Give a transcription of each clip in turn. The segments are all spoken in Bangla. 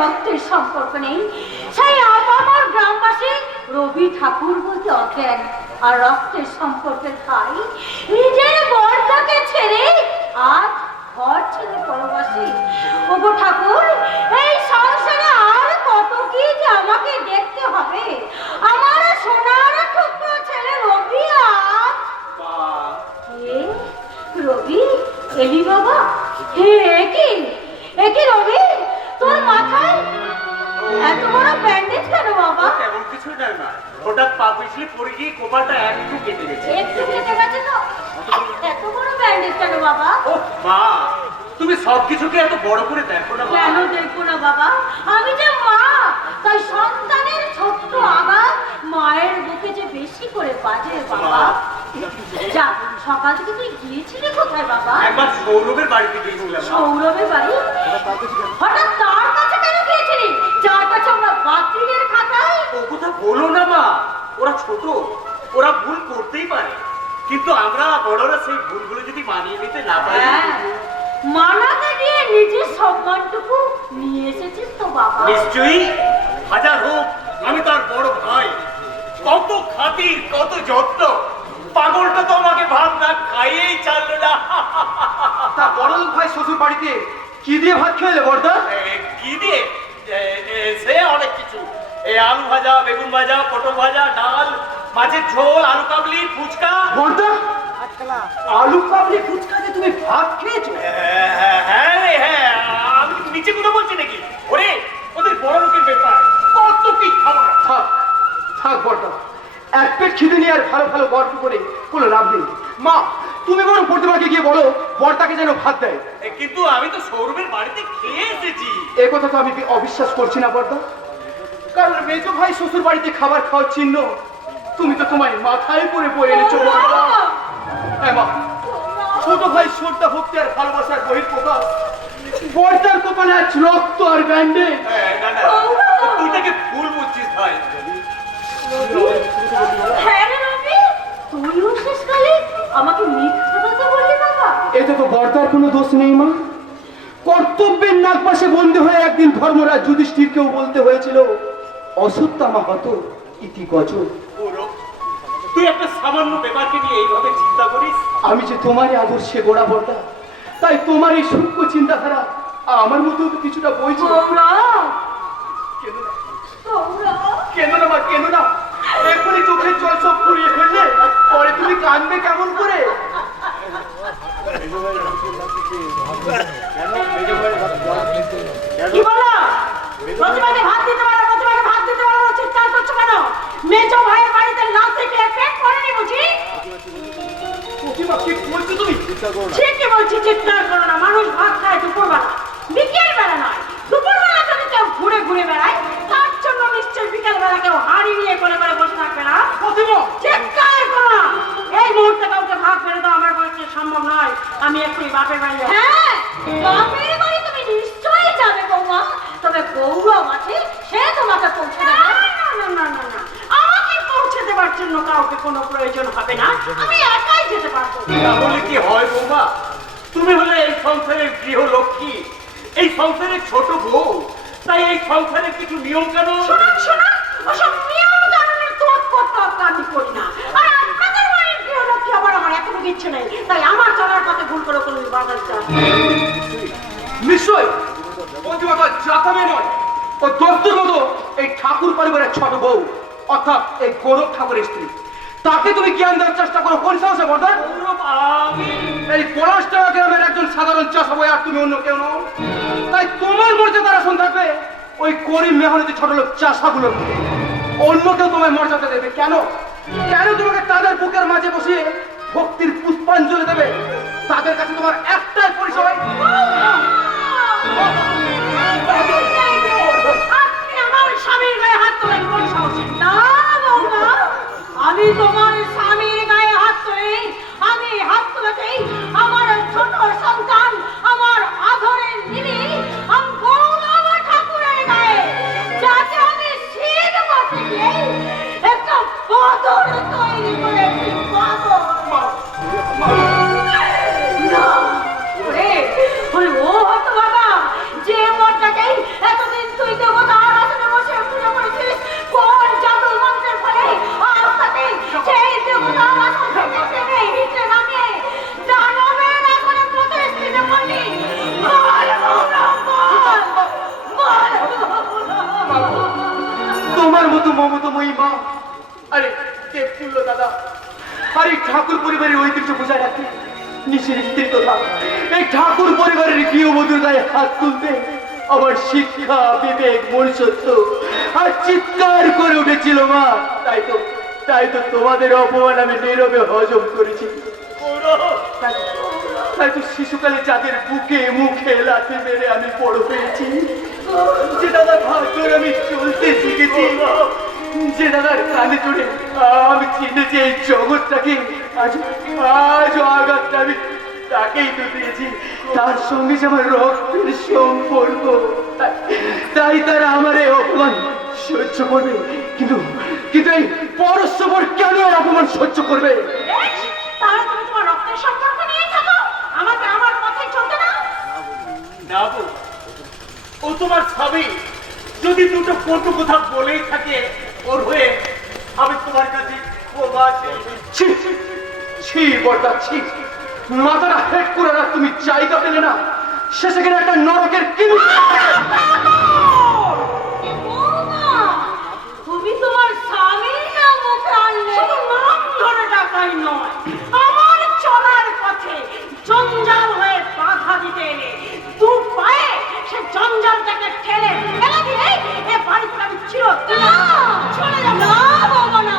রক্তের সম্পর্ক নেই, সেই আপামর গ্রামবাসী রবি ঠাকুর বলতে অজ্ঞান। আর রক্তের সম্পর্কের ভাই নিজের বরটাকে ছেড়ে আজ ঘর ছেড়ে পরবাসী। ওগো ঠাকুর, এই সংসারে আর কত কি যে আমাকে দেখতে হবে। আমার সোনার টুকরো ছেলে রবি আজ। রবি এলি বাবা? হে একই রবি, তোর মাথায় এত বড় ব্যান্ডেজ কেন বাবা? তেমন কিছু না, হঠাৎ পা পিছলে পড়ে গিয়ে কপালটা একটু কেটে গেছে। একটু কেটে গেছে তো এত বড় ব্যান্ডেজ কেন বাবা? ও মা, তুমি সবকিছুকে এত বড় করে দেখো না। কেন দেখবো না বাবা? আমি যে মা, তাই সন্তানের ছোট্ট আঘাত মায়ের বুকে যে বেশি করে বাজে বাবা। যা, সকাল থেকে তুই গিয়েছিলি কোথায় বাবা? একবার সৌরভের বাড়িতে গিয়েছিলাম। সৌরভের বাড়ি? হঠাৎ তার কাছে কেন গিয়েছিলি, যার কাছে আমরা বাথরুমের খাতায়? ও কথা বলো না মা, ওরা ছোট, ওরা ভুল করতেই পারে, কিন্তু আমরা বড়রা সেই ভুলগুলো যদি মানিয়ে নিতে না পারি। মানাতে গিয়ে নিজের সম্মানটুকু নিয়ে এসেছিস তো বাবা। নিশ্চয়ই, হাজার হোক আমি তার বড় ভাই। কত খাতির, কত যত্ন। পাগলটা তো আমাকে ভাত না খাইয়েই ছাড়লো না। তা বড় ভাই শ্বশুর বাড়িতে কি দিয়ে ভাত খেলে বর্দা? কি দিয়ে? সে অনেক কিছু, এই আলু ভাজা, বেগুন ভাজা, পটল ভাজা, ডাল, মাছের ঝোল, আলু কাবলি, ফুচকা। বর্দা, আলু কাবলি ফুচকা দিয়ে তুমি ভাত খেয়েছো? হ্যাঁ রে হ্যাঁ, আমি নিচে কথা বলছি নাকি? ওরে, ওদের বড় লোকের ব্যাপার, কত কি খাবার। থাক থাক বর্দা, এক পেট খিদে নিয়ে আর ভালো ভালো গল্প করে কোনো লাভ নেই। মা, তুমি বরং প্রতিমাকে গিয়ে বলো বর্দাকে যেন ভাত দেয়। কিন্তু আমি তো সৌরভের বাড়িতে খেয়ে এসেছি। এ কথা তো আমি অবিশ্বাস করছি না বর্দা, কারণ মেজো ভাই শ্বশুর বাড়িতে খাবার খাওয়ার চিহ্ন তুমি তো তোমার মাথায় পরে বয়ে এনেছো বর্দা। হ্যাঁ মা, ছোট ভাই শ্রদ্ধা ভক্তি আর ভালোবাসার বহিঃপ্রকাশ, বর্দার কপালে আজ রক্ত আর ব্যান্ডেজ। না না, তুই তাকে ভুল বুঝছিস ভাই। হ্যাঁ রে রবি, তুইও শেষকালে আমাকে মিথ্যা কথা বললি বাবা। এতে তো বর্দার কোনো দোষ নেই মা। কর্তব্যের নাক পাশে বন্দী হয়ে একদিন ধর্মরাজ যুধিষ্ঠিরকেও বলতে হয়েছিল অশ্বত্থামা হত ইতি গজ। তুই একটা সামান্য ব্যাপারকে নিয়ে এইভাবে চিন্তা করিস? আমি যে তোমারই আদর্শে গোড়া বর্দা, তাই তোমার এই সূক্ষ্ম চিন্তাধারা আমার মধ্যেও তো কিছুটা বইছে। কেন না মা, কেন না, এখনই চোখের জল সব পুড়িয়ে ফেললে পরে তুমি কাঁদবে কেমন করে? কি বলো? প্রতিমাকে ভাত দিতে পারো, প্রতিমাকে ভাত দিতে পারো, চিৎকার করছো কেন? মেজো ভাইয়ের বাড়িতে না থেকে পেট করেনি বুঝি? প্রতিমা, কি বলছো তুমি? ঠিকই বলছি, চিৎকার করো না। মানুষ ভাত খায় দুপুরবেলা, বিকেল বেলা নয়। দুপুরবেলা যদি কেউ ঘুরে ঘুরে বেড়ায়, তার জন্য নিশ্চয়ই বিকেল বেলা কেউ হাড়ি নিয়ে করে করে বসে থাকবে না। প্রতিমা, চিৎকার করো না। এই মুহূর্তে কাউকে ভাত বেড়ে দাও আমার পক্ষে সম্ভব নয়। আমি এক্ষুনি বাপের বাড়ি যাবো। হ্যাঁ, বাপের বাড়ি তুমি নিশ্চয়ই যাবে বৌমা, তবে গৌরব আছে, সে তোমাকে পৌঁছে দেবে। না, আমাকে পৌঁছে দেওয়ার জন্য কাউকে কোনো প্রয়োজন হবে না, আমি একাই যেতে পারবো। তাহলে কি হয় বৌমা? তুমি হলে এই সংসারের গৃহলক্ষ্মী, এই সংসারের ছোট বউ, তাই এই সংসারের কিছু নিয়ম কানুন। শোনো, ওসব নিয়ম কানুনের তোয়াক্কা করতে আমি করি না। আর আপনাদের বাড়ির গৃহলক্ষ্মী আমার এখনো ইচ্ছে নেই, তাই আমার চলার পথে ভুল করে কোনো বাধা দিতে হবে। নিশ্চয় প্রতিমা তো জাতামে নয়, ও দস্তুর মতো এই ঠাকুর পরিবারের ছোট বউ, অর্থাৎ এই গৌরব ঠাকুরের স্ত্রী। তাকে তুমি জ্ঞান দেওয়ার চেষ্টা করো কোন সাহসে বর্দা? এই পলাশটাকা গ্রামের একজন সাধারণ চাষা বই, আর তুমি অন্য কেউ নও। তাই তোমার মর্যাদার আসন থাকবে ওই গরিব মেহনতি ছোট লোক চাষাগুলোর মধ্যে। অন্য কেউ তোমায় মর্যাদা দেবে কেন? কেন তোমাকে তাদের বুকের মাঝে বসিয়ে ভক্তির পুষ্পাঞ্জলি দেবে? তাদের কাছে তোমার একটাই পরিচয়, আপনি আমার স্বামীর গায়ে হাত তোলেন কোন সাহসে? না বৌমা, আমি তোমার স্বামীর গায়ে হাত তুলি। আমি হাত তুলেছি আমার ছোট সন্তান, আমার আদরের নিবি গৌরব ঠাকুরের গায়ে, যাতে আমি শিব বসে গিয়ে একটা বদর তৈরি করেছি। ও হতো বাবা, যে মরটাকেই এতদিন তুই এই ঠাকুর পরিবারের ঐতিহ্য বজায় রাখতে নিজের স্ত্রী তথা এই ঠাকুর পরিবারের গৃহবধূর গায়ে হাত তুলতে আমার শিক্ষা বিবেক মনুষ্যত্ব আর চিৎকার করে উঠেছিল মা। তাই তো তোমাদের অপমান আমি নীরবে হজম করেছি। তাই তো শিশুকালে যাদের বুকে মুখে লাথি মেরে আমি বড় হয়েছি, যে দাদার ভাগ ধরে আমি চলতে শিখেছি, যে দাদার কানে চড়ে আমি চিনেছি এই জগৎটাকে, আজ আঘাতটা আমি তাকেই তো দিয়েছি। তার সঙ্গে যে আমার রক্তের সম্পর্ক, তাই তারা আমার এই অপমান সহ্য করবে। কিন্তু এই পরস্পর কেন আর অপমান সহ্য করবে? তাহলে তুমি তোমার রক্তের সম্পর্ক নিয়ে থাকো, আমাকে আমার কথাই চলতে দাও। না বউ, ও তোমার স্বামী, যদি দুটো কটু কথা বলেই থাকে ওর হয়ে, আমি তোমার কাছে ক্ষমা ছি ছি বর্দা ছি, মাথাটা হেড করে না, তুমি জায়গা পেলে না শেষে গেলে একটা নরকের তুমি তোমার স্বামীর নাম মুখে আনলে, শুধু নাম ধরে ডাকাই নয়, আমার চলার পথে জঞ্জাল হয়ে বাধা দিতে এলে দু পায়ে সে জঞ্জালটাকে ঠেলে ফেলে দিলে এ বাড়িতে আমি চলে যাব না বাবা না।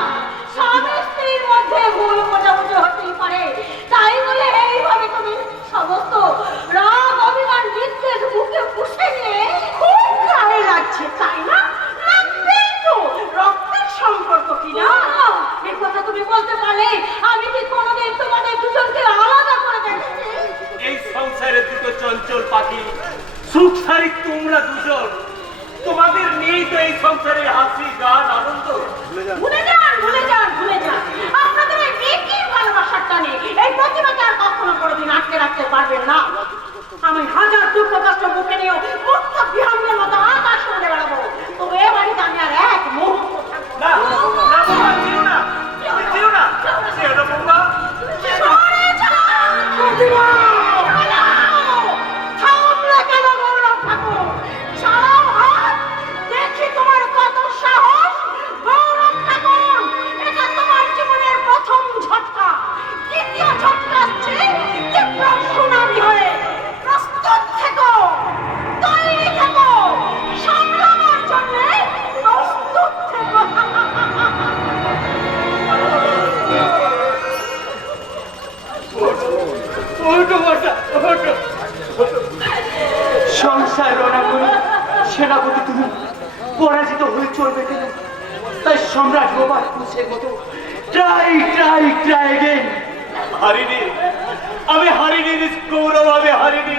স্বামী স্ত্রীর মধ্যে ভুল বোঝাবুঝি হতেই পারে, তাই বলে এইভাবে তুমি সমস্ত রাগ অভিমান বিদ্বেষ বুকে পুষে নিয়ে খুব গায়ে লাগছে, তাই না? লাগবেই তো, রক্তের সম্পর্ক কি না? এই কথা তুমি বলতে পারলে আমি কি কোনোদিন তোমাদের দুজনকে আলাদা করে দেখেছি? এই সংসারে দুটো চঞ্চল পাখি, সুখ সারি তোমরা দুজন, তোমাদের নিয়েই তো এই সংসারে হাসি গান আনন্দ। ভুলে যান আপনাদের এই একই ভালোবাসার টানে এই প্রতিভাকে আর কখনো কোনোদিন আটকে রাখতে পারবেন না। আমি হাজার দুঃখ কষ্ট বুকে নিয়েও মুক্ত বিহঙ্গের মতো আকাশ উড়ে বেড়াবো, তবে এ বাড়িতে আমি আর এক মুহূর্ত থাকবো না না বৌমা, যেও না, যেও না, যেও না বৌমা। সরে যাও, প্রতিভা! থামলে কেন গৌরব ঠাকুর? ছাড়াও হাত, দেখি তোমার কত সাহস। গৌরব ঠাকুর, এটা তোমার জীবনের প্রথম ঝটকা, দ্বিতীয় ঝটকা আসছে তীব্র সুনামি হয়ে। প্রস্তুত থেকো, তৈরি থেকো, সামলানোর জন্য প্রস্তুত থেকো। ওঠো বর্দা, ওঠো। সংসার রণা করে সেনাপতি তুমি পরাজিত হয়ে চলবে কেন? তাই সম্রাট গোপাল পুষের মতো ট্রাই এগেন। হারিনি, আমি হারিনি গৌরব, আমি হারিনি।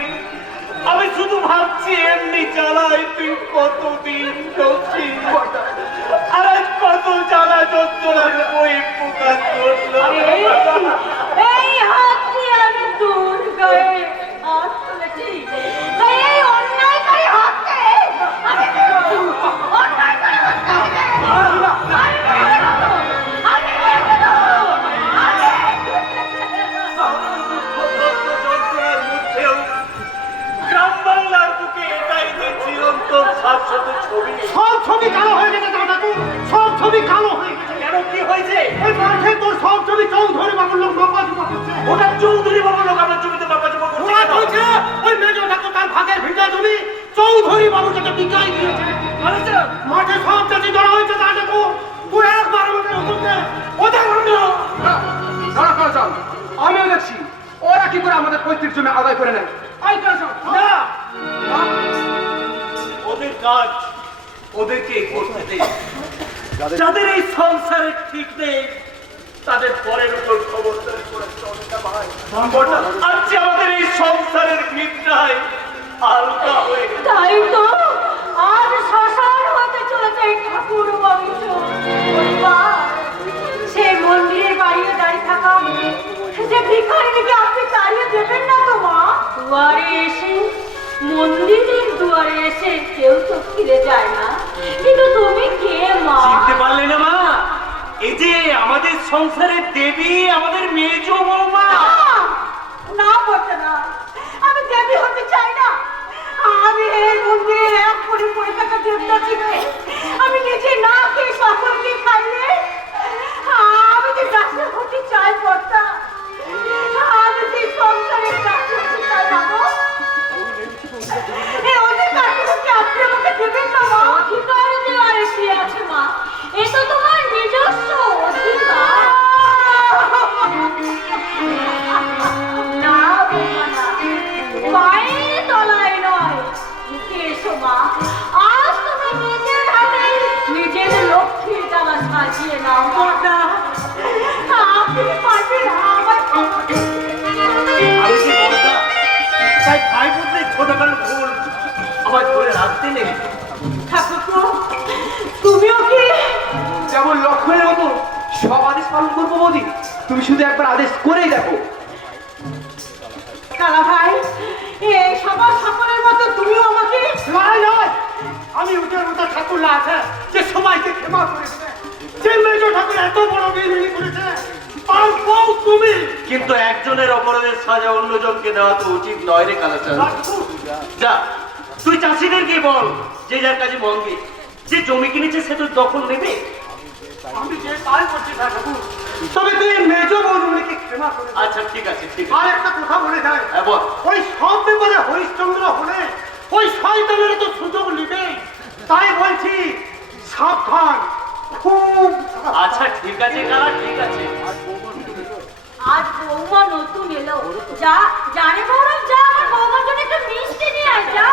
আমি শুধু ভাবছি এমনি চালাই তুই কতদিন চলছি, আর আজ কত জ্বালা যন্ত্রণার বই প্রকাশ করলো। এই হাত দিয়ে আমি দূর করে হাত তুলেছি, তাই এই অন্যায়কারী হাতকে আমি অন্যায়কারী হাতকে যন্ত্রণার মধ্যেও গ্রাম বাংলার বুকে এটাই যে চিরন্তন শাশ্বত ছবি। সব ছবি কালো হয়ে গেছে দাদাকু, সব ছবি কালো হয়ে গেছে। কেন, কি হয়েছে? এই মাঠে তোর সব ছবি চৌধুরী বাবুর লোক মাপাচুপা করছে। ওটা চৌধুরী বাবুর লোক আমার জমিতে মাপাচুপা করছে ওরা কেন? কইছে ওই মেজো ঠাকুর তার ভাগের ভিটা জমি চৌধুরী বাবুর কাছে বিক্রয় দিয়েছে। মাঠে সব চাষি জড়া হয়েছে দাদাকু, তুই একবার আমাদের হুকুম দে, ওদের অন্য দাঁড়া কালচাম, আমিও দেখছি ওরা কি করে আমাদের পৈতৃক জমি আদায় করে নেয়। আই কালচাম না, ওদের কাজ ওদেরকে করতে দেয়। যাদের এই সংসারের ঠিক নেই তাদের পরের উপর খবরদারি করে চলতে হয়। আজকে আমাদের এই সংসারের ভিতটাই আলগা হয়ে গেছে। তাই তো আজ শ্মশান হতে চলেছে এই ঠাকুর বংশ পরিবার। সেই মন্দিরে বাড়িয়ে দাঁড়িয়ে থাকা যে ভিখারিকে আপনি তাড়িয়ে দেবেন না তো মা? দুয়ারে এসে, মন্দিরের দুয়ারে এসে কেউ তো ফিরে যায় না, কিন্তু তুমি কে মা? চিনতে পারলে না মা? এই যে আমাদের সংসারের দেবী, আমাদের মেজো বৌমা। না বলতে না, আমি দেবী হতে চাই না। আমি এই মন্দিরের এক পরি পড়ে থাকা দেবদাসীকে আমি নিজে না খেয়ে সকলকে খাইলে আমি যে দাসী হতে চাই বর্ত নেই। ঠাকুরপো, তুমিও কি? যেমন লক্ষণের মতো সব আদেশ পালন করবো বৌদি, তুমি শুধু একবার আদেশ করেই দেখো। কালা ভাই, এই সবার সকলের মতো তুমিও আমাকে? নয় নয়, আমি ওদের মতো ঠাকুর না আছে যে সবাইকে ক্ষমা করেছে, যে মেজ ঠাকুর এত বড় বিরোধী করেছে, আর বউ তুমি। কিন্তু একজনের অপরাধের সাজা অন্যজনকে দেওয়া তো উচিত নয় রে কালাচাঁদ। যা, তুই চাষিদেরকে বল যে যার কাজে মন দিয়ে, যে জমি কিনেছে সে তো দখল নেবে। আমি যে তাই করছি না ঠাকুর, তবে তুই মেজ বৌদিকে ক্ষমা করে। আচ্ছা ঠিক আছে, ঠিক আছে। আর একটা কথা বলে যায়, ওই সব ব্যাপারে হরিশ্চন্দ্র হলে ওই শয়তানের তো সুযোগ নিবে। তাই বলছি সাবধান, খুব। আচ্ছা ঠিক আছে কালা, ঠিক আছে। আজ বৌমা নতুন এলো, যা জানে বৌরা, যা আমার বৌমার জন্য একটু মিষ্টি নিয়ে আয়, যা।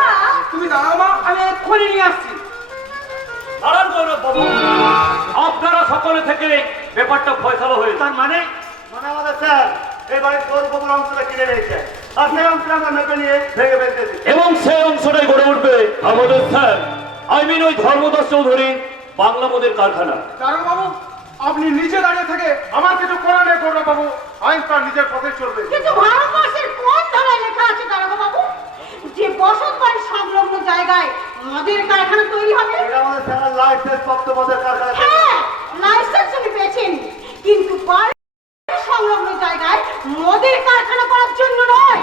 তুমি দাঁড়াও মা, আমি এক্ষুনি নিয়ে আসছি। দাঁড়ান গৌরব বাবু, আপনারা সকলে থেকে ব্যাপারটা ফয়সালা হয়ে। তার মানে আমাদের স্যার এই বাড়ির গৌরবপুর অংশটা কিনে নিয়েছে, আর সেই অংশটা আমরা মেপে নিয়ে ভেঙে ফেলতেছি। এবং সেই অংশটাই গড়ে উঠবে আমাদের স্যার, আই মিন ওই ধর্মদাস চৌধুরী বাংলা মোদের কারখানা। কারণ বাবু, আপনি নিজে দাঁড়িয়ে থেকে আমার কিছু করা নেই গৌরব বাবু, আইন তার নিজের পথে চলবে। কিন্তু ভারতবর্ষের কোন ধারায় লেখা আছে দারোগা বাবু যে বসত বাড়ির সংলগ্ন জায়গায় মদের কারখানা তৈরি হবে? এটা আমাদের স্যার লাইসেন্স প্রাপ্ত মদের কারখানা। হ্যাঁ, লাইসেন্স উনি পেয়েছেন, কিন্তু বাড়ির সংলগ্ন জায়গায় মদের কারখানা করার জন্য নয়।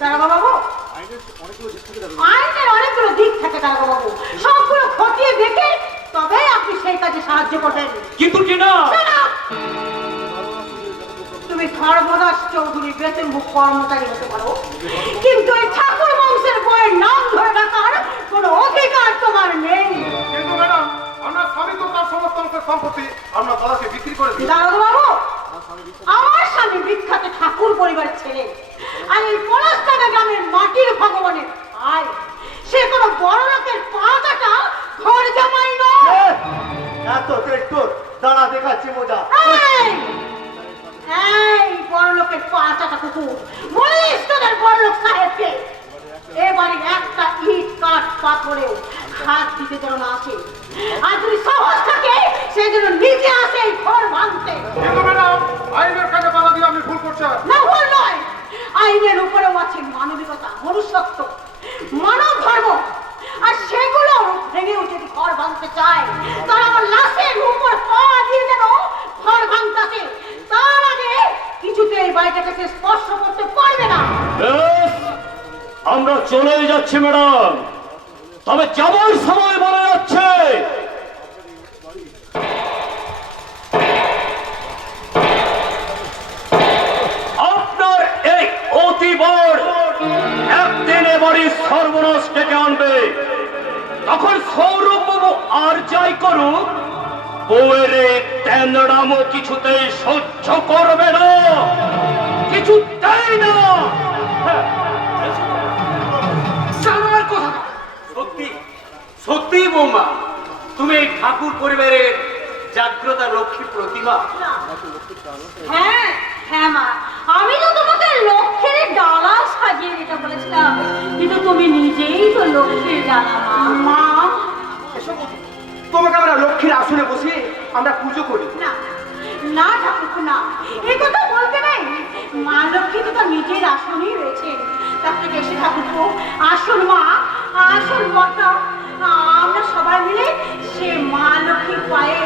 দারোগা বাবু, আইনের অনেকগুলো দিক থাকে দারোগা বাবু, সবগুলো খতিয়ে দেখে তবে আপনি সেই কাজে সাহায্য করবেন। কিন্তু কি না, তুমি ধর্মদাস চৌধুরী বেতনভুক কর্মচারী হতে পারো, কিন্তু এই ঠাকুর বংশের বইয়ের নাম ধরে রাখার কোনো অধিকার তোমার নেই। কিন্তু ম্যাডাম, আমরা স্বামী তো তার সমস্ত অংশের সম্পত্তি আমরা দাদাকে বিক্রি করে দিই। দারোগা বাবু, আমার স্বামী বিখ্যাত ঠাকুর পরিবারের ছেলে, আর এই পলাশডাঙ্গা গ্রামের মাটির ভগবানের ভাই, সে কোনো বড় লোকের পাঁচাটা ঘর জামাই নয়। এত চেষ্টোর দাঁড়া দেখাচ্ছি মজা। এই, এই বড় লোকের পাঁচাটা কুকুর, বলিস তোদের বড় লোক সাহেবকে এ বাড়ির একটা ইট কাঠ পাথরেও হাত দিতে যেন না আসে, আর যদি সাহস থাকে সে যেন নিজে আসে এই ঘর ভাঙতে। কিন্তু ম্যাডাম, আইনের কাছে বাধা দিয়ে আপনি ভুল করছেন। না, ভুল নয়, আইনের উপরেও আছে মানবিকতা, মনুষ্যত্ব, মানব ধর্ম, আর সেগুলো ভেঙেও যদি ঘর ভাঙতে চায় তারা আমার লাশের উপর পা দিয়ে যেন ঘর ভাঙতে, তার আগে কিছুতে এই বাড়িটাকে সে স্পর্শ করতে পারবে না। বেশ, আমরা চলেই যাচ্ছি ম্যাডাম, তবে যাবার সময় বলা যাচ্ছে আপনার এই অতিবর একদিন এ বাড়ির সর্বনাশ ডেকে আনবে। তখন সৌরভ বাবু আর যাই করুক, বউয়ের এই তেন্দ্রামো কিছুতেই সহ্য করবে না, কিছুতেই না। সত্যি সত্যি বৌমা, তুমি এই ঠাকুর পরিবারের জাগ্রত লক্ষ্মী প্রতিমা। হ্যাঁ হ্যাঁ মা, আমি তো তোমাকে লক্ষ্যের ডালা সাজিয়ে দিতে বলেছিলাম, কিন্তু তুমি নিজেই তো লক্ষ্যের ডালা। মা, তোমাকে আমরা লক্ষ্মীর আসনে বসে আমরা পুজো করি। না না ঠাকুর, না, এই কথা বলতে নেই। মা লক্ষ্মী তো তার নিজের আসনেই রয়েছেন, তার থেকে এসে ঠাকুর আসল মা, আসল মাতা, আমরা সবাই মিলে সে মা লক্ষ্মীর পায়ে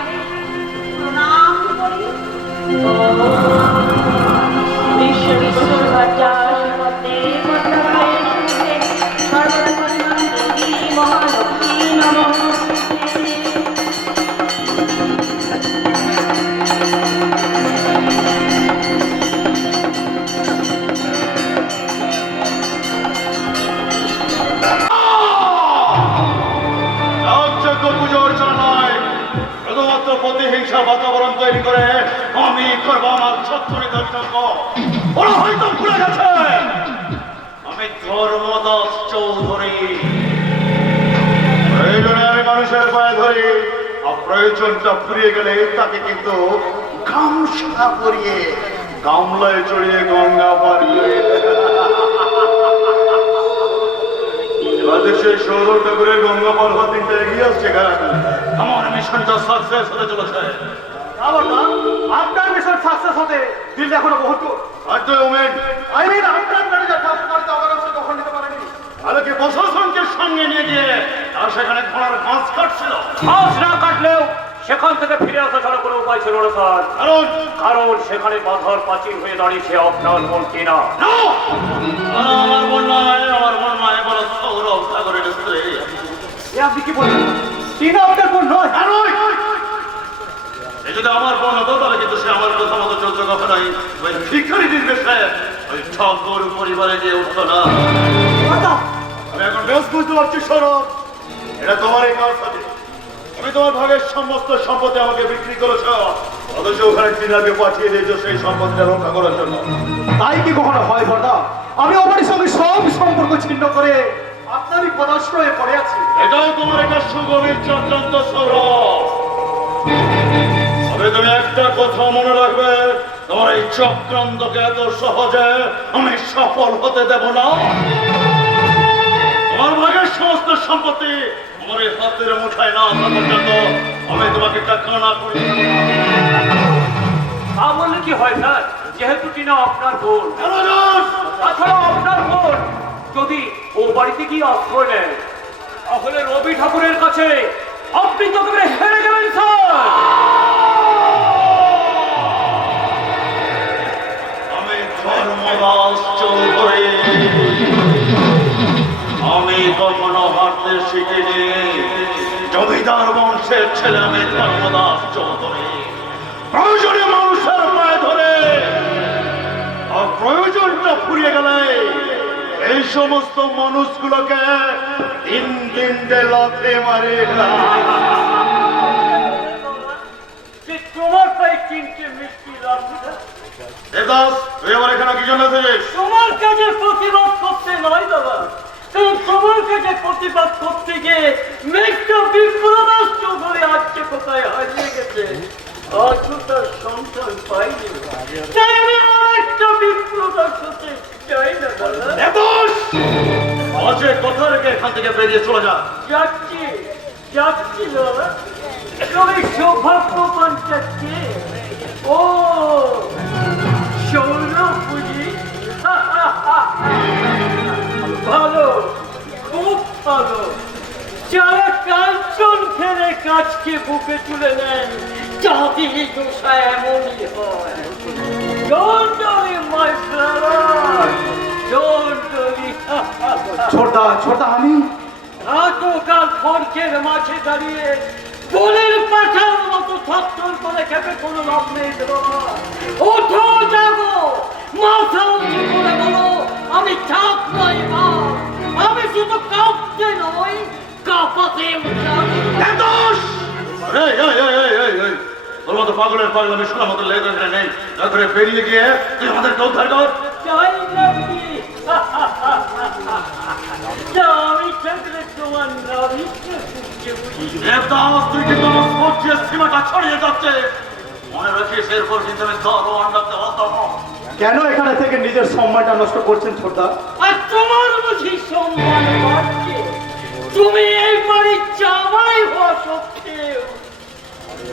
প্রণাম করি। বিশ্ব বিশ্বর বাচ্চা দেবতা সর্বদা পরিমাণ দেবী মহালক্ষ্মী নমঃ। পুজো অর্চনা নয়, শুধুমাত্র প্রতিহিংসার বাতাবরণ তৈরি করে আমি করবো আমার ছত্রিত বিতর্ক। ওরা হয়তো ভুলে গেছে আমি ধর্মদাস চৌধুরী। প্রয়োজনে আমি মানুষের পায়ে ধরি, আর প্রয়োজনটা ফুরিয়ে গেলে তাকে কিন্তু গামছা পরিয়ে গামলায় চড়িয়ে গঙ্গা পার করে বাংলাদেশে সৌরভ ঠাকুরের গঙ্গা পর্বত দিনটা এগিয়ে আসছে কারণ আমার মিশনটা সাকসেস হতে চলেছে। আবার না, আপনার মিশন সাকসেস হতে দিল এখনো বহুত দূর। আর তো ওমেন আই মিন আপনার ম্যানেজার ঠাকুর বাড়িতে আমার কাছে দখল নিতে পারেনি। আলোকে প্রশাসনকে সঙ্গে নিয়ে গিয়ে আর সেখানে ঘোড়ার ঘাস কাটছিল। ঘাস না কাটলেও সেখান থেকে ফিরে আসা ছাড়া কোনো উপায় ছিল না স্যার। কারণ সেখানে বাধার প্রাচীর হয়ে দাঁড়িয়েছে আপনার মন কিনা। আমার মন নয় বড় সৌরভ ঠাকুরের স্ত্রী। এ আপনি কি বলছেন? টিনা আপনার বোন নয়? এই যদি আমার বোন হতো তাহলে কিন্তু সে আমার কথা মতো চলতো কখনোই ওই ভিখারি নির্দেশে ওই ঠাকুর পরিবারে গিয়ে উঠতো না। আমি এখন বেশ বুঝতে পারছি সৌরভ, এটা তোমার এই কাজ থাকে। তুমি তোমার ভাগের সমস্ত সম্পত্তি আমাকে বিক্রি করেছ, অথচ ওখানে টিনাকে পাঠিয়ে দিয়েছো সেই সম্পত্তিটা রক্ষা করার জন্য। তাই কি কখনো হয় বর্দা? আমি আমার সঙ্গে সব সম্পর্ক ছিন্ন করে আপনারই পদাশ্রয়ে পড়ে আছি। এটাও তোমার একটা সুগভীর চক্রান্ত সৌরভ। তবে তুমি একটা কথা মনে রাখবে, তোমার এই চক্রান্তকে এত সহজে আমি সফল হতে দেব না। তোমার ভাগের সমস্ত সম্পত্তি আমার এই হাতের মুঠায় না আসা পর্যন্ত আমি তোমাকে টাকা না করি। তা বললে কি হয় স্যার? যেহেতু টিনা আপনার বোন, কেন যাস? তাছাড়া আপনার বোন যদি ও বাড়িতে গিয়ে আশ্রয় নেয় তাহলে রবি ঠাকুরের কাছে আপনি তো একেবারে হেরে যাবেন স্যার। আমি ধর্মদাস চৌধুরী, আমি কখনো হারতে শিখিনি। জমিদার বংশের ছেলে আমি ধর্মদাস চৌধুরী। প্রয়োজনে মানুষের পায়ে ধরে আর প্রয়োজনটা ফুরিয়ে গেলে এই সমস্ত মানুষগুলোকে তিন তিনটে লাথে মারে। যে তোমার তাই তিনটে মিষ্টি লাগবে দেবদাস, তুই আবার এখানে কি জন্য এসেছিস? তোমার কাছে প্রতিবাদ করতে নয় দাদা, কারণ তোমার কাছে প্রতিবাদ করতে গিয়ে মেঘটা বিপ্রদাস চৌধুরী আজকে কোথায় হারিয়ে গেছে, আজও তার সন্তান পাইনি। তাই আমি আরেকটা বিপ্রদাস হতে চাই না দাদা। দেবদাস, আজকে কথা রেখে এখান থেকে বেরিয়ে চলে যা। যাচ্ছি দাদা। তবে সৌভাগ্যবানটা কে? ও সৌরভ বুঝি? ভালো, খুব ভালো। যারা কাঞ্চন ফেলে কাজকে বুকে তুলে নেন তাদের দোষা এমনই হয়। Don't worry, my brother. Don't worry. ছোটদা আমি এতকাল খড়কের মাঝে দাঁড়িয়ে বলের পাঠার মতো থরথর করে খেপে কোনো লাভ নেই দেবা। ওঠো জাগো, মাথা উঁচু করে বলো আমি ঠাক নই মা, আমি শুধু কাঁপতে নই কাঁপাতে উঠাবো। দেবদাস! এই, এই, এই, এই, এই, এই, তোর মতো পাগলের পাগলামি শোনার মতো লেগে এখানে নেই। দয়া করে বেরিয়ে গিয়ে তুই আমাদেরকে উদ্ধার কর। চাই নাকি? আমি থাকলে তোমার নাভিকে বুঝতে বুঝি। দেবদাস, তুই কিন্তু আমার সহ্যের সীমাটা ছড়িয়ে যাচ্ছে। মনে রাখিস এরপর কিন্তু আমি ধরো আন্ডাতে হতাম। কেন এখানে থেকে নিজের সম্মানটা নষ্ট করছেন ছোটদা? আর তোমার বুঝি সম্মান বাড়ছে? তুমি এই বাড়ির জামাই হওয়া সত্ত্বেও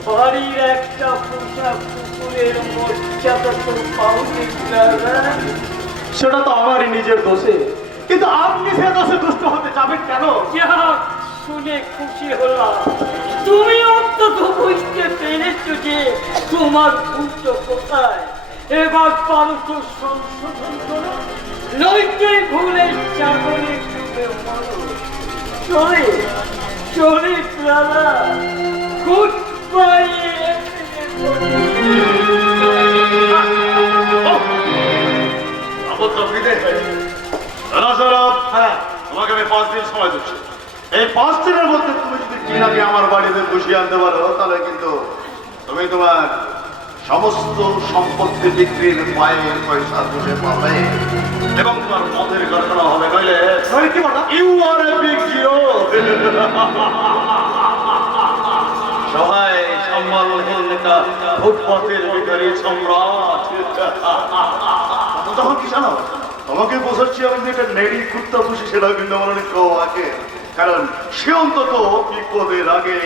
বাড়ির একটা পোষা কুকুরের মর্যাদা তো পাওনি দাদা। সেটা তো আমারই নিজের দোষে, কিন্তু আপনি সে দোষে দুষ্ট হতে যাবেন কেন? যাক, শুনে খুশি হলাম। তুমি অন্তত বুঝতে পেরেছো যে তোমার ভুলটা কোথায়। এবার পারো তো সংশোধন করো, নইতে ভুলের চাকরি ডুবে মরো। চলে চলে দাদা, গুড বাই। তোমাকে আমি 5 দিন সময় দিচ্ছি। এই 5 দিনের মধ্যে তুমি যদি টিনাকে আমার বাড়িতে বসিয়ে আনতে পারো তাহলে কিন্তু তুমি তোমার সমস্ত সম্পত্তি বিক্রির পায়ের পয়সা তুলে পাবে এবং তোমার মদের কারখানা হবে। নইলে কি বলা? You are a big zero. সবাই সম্মানহীন নেতা, ফুটপাতের ভিখারি সম্রাট। তখন কি জানো, আমাকে বোঝাচ্ছি আমি যে এটা নেড়ি কুত্তা পুষি সেটা কিন্তু আমার অনেক আগে, কারণ সে অন্তত বিপদের আগে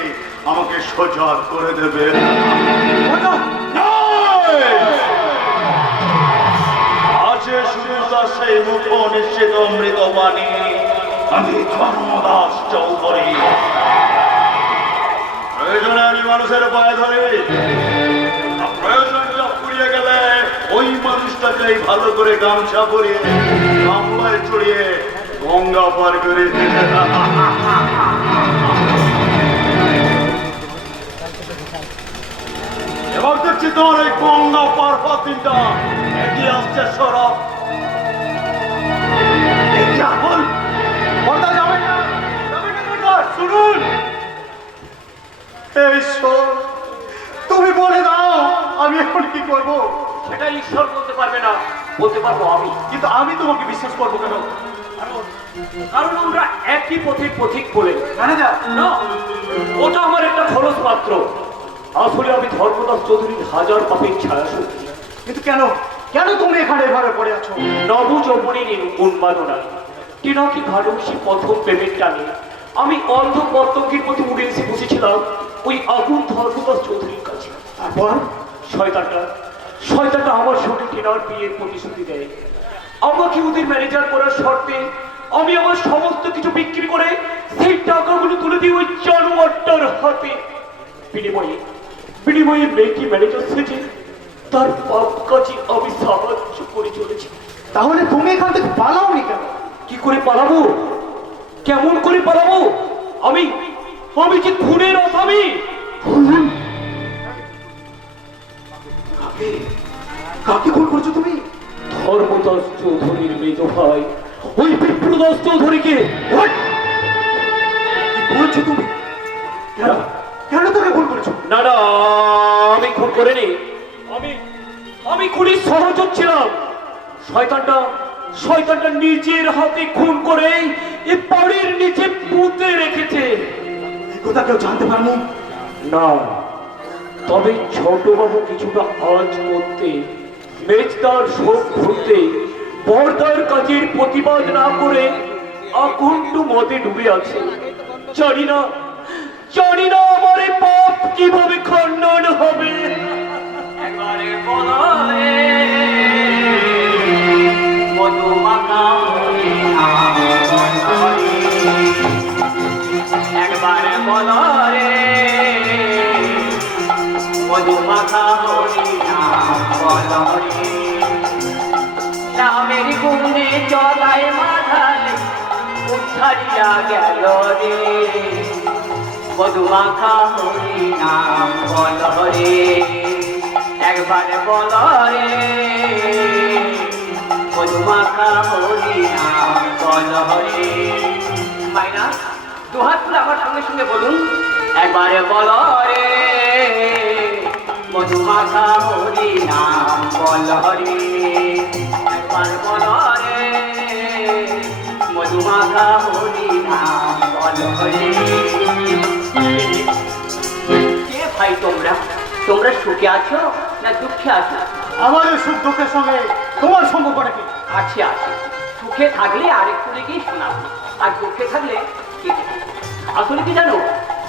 আমাকে সজাগ করে দেবে। আছে শুধু তার সেই মুখ নিশ্চিত অমৃত বাণী, আমি ধর্মদাস চৌধুরী। প্রয়োজনে আমি মানুষের পায়ে ধরে, প্রয়োজনটা ফুরিয়ে গেলে ওই মানুষটাকে ভালো করে গামছা পরিয়ে গামলায় চড়িয়ে গঙ্গা পার করে দিতে। এবার দেখছি তোমার এই গঙ্গা পার হওয়ার দিনটা এগিয়ে আসছে। সরব শুনুন, এই শোন, তুমি বলে দাও আমি এখন কি করব। সেটা ঈশ্বর বলতে পারবে না, বলতে পারবো আমি। কিন্তু আমি তোমাকে বিশ্বাস করবো কেন? কারণ আমরা একই পথের পথিক বলে। ম্যানেজার, না, ওটা আমার একটা খরচ মাত্র। আসলে আমি ধর্মদাস চৌধুরীর হাজার পাপের ছায়া শক্তি। কিন্তু কেন কেন তুমি এখানে এভাবে পড়ে আছো? নব যৌবনের উন্মাদনা, টিনাকে ভালোবেসে প্রথম প্রেমের টানে আমি অন্ধ পতঙ্গের প্রতি উড়ে এসে বসেছিলাম ওই আগুন ধর্মদাস চৌধুরীর কাছে। তারপর শয়তানটা আমার সঙ্গে টিনার বিয়ের প্রতিশ্রুতি দেয়। আমাকে ওদের ম্যানেজার করার শর্তে আমি আমার সমস্ত কিছু বিক্রি করে সেই টাকাগুলো তুলে দিই ওই জানোয়ারটার হাতে। বিনিময়ে মেয়েটি ম্যানেজার সেজে তার পাপ কাজে আমি সাহায্য করে চলেছি। তাহলে তুমি এখান থেকে পালাওনি কেন? কি করে পালাবো? কেমন করে পালাবো? আমি যে খুনের আসামি। কাকে খুন করছো তুমি? ধর্মদাস চৌধুরীর মেজ ভাই ওই বিপ্রদাস চৌধুরীকে। কি বলছো তুমি? কেন কেন তোকে খুন করেছো? না না, আমি খুন করিনি। আমি খুনির সহযোগ ছিলাম। শয়তানটা নিজের হাতে খুন করে এই বাড়ির নিচে পুঁতে রেখেছে। এই কথা কেউ জানতে পারেনি? না, তবে ছোটবাবু কিছুটা আজ করতে মেজদার শোক ভুলতে বর্দার কাজের প্রতিবাদ না করে আকণ্ঠ মদে ডুবে আছে। জানি না আমার এই পাপ কিভাবে খণ্ডন হবে। একবারে বলো রে মধুমাখা হরিনাম, একবারে বলো রে মধুমাখা হরিনাম বলো রে। নামের গুণে চলায় মাথায় উদ্ধারিয়া গেল রে মধুমাখা হরিনাম বলো রে। একবার বলো রে মধুমাখা হরিনাম বলো রে। মাইনা দুহাত তুলে আমার সঙ্গে সঙ্গে বলুন, একবারে বলো রে মধুমাখা হরিনাম বলো রে। একবার বলো রে মধুমাখা হরিনাম বলো রে। কে ভাই তোমরা সুখে আছো না দুঃখে আছো? আমাদের সুখ দুঃখের সঙ্গে তোমার সম্পর্ক নাকি? আছে। সুখে থাকলে আরেকটু লেগেই শোনাবো, আর দুঃখে থাকলে কেটে। আসলে কি জানো,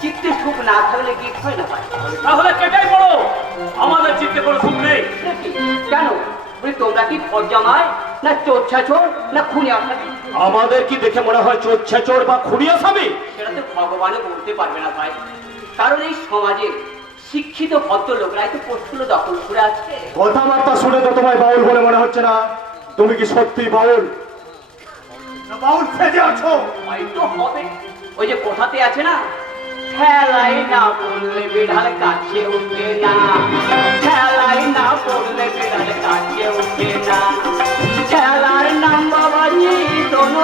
চিত্তে সুখ না থাকলে গীত হয় না ভাই। তাহলে কেটাই পড়ো, আমাদের চিত্তে কোনো সুখ নেই। কেন তোমরা কি ফরজামায় না চোর না খুনি আসামি? আমাদের কি দেখে মনে হয় চোর বা খুনি আসামি? সেটা তো ভগবানও বলতে পারবে না ভাই, কারণ এই সমাজে শিক্ষিত ভদ্রলোকরাই তো পোস্টগুলো দখল করে আছে। কথাবার্তা শুনে তো তোমায় বাউল বলে মনে হচ্ছে না। তুমি কি সত্যি বাউল না বাউল সেজে আছো? হয়তো হবে। ওই যে কথাতে আছে না, খেলাই না বললে বিড়াল কাছে উঠে না, খেলাই না বললে বিড়াল কাছে উঠে না। খেলার নাম বাবাজি দোনো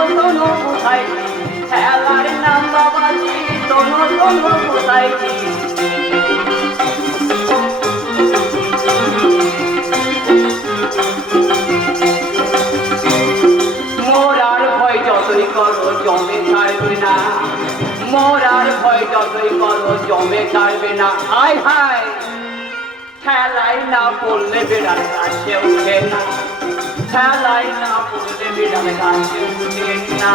বুঝাইছি, খেলার নাম বাবাজি দোনো বুঝাইছি। মোরার ভয় যতই করো জমে ছাড়বে না, মোরার ভয় যতই করো জমে ছাড়বে না। হায় হায় খেলাই না পড়লে বেড়াল কাছে উঠে না, খেলায় না পড়লে মেডামে গাছে উঠলেন না।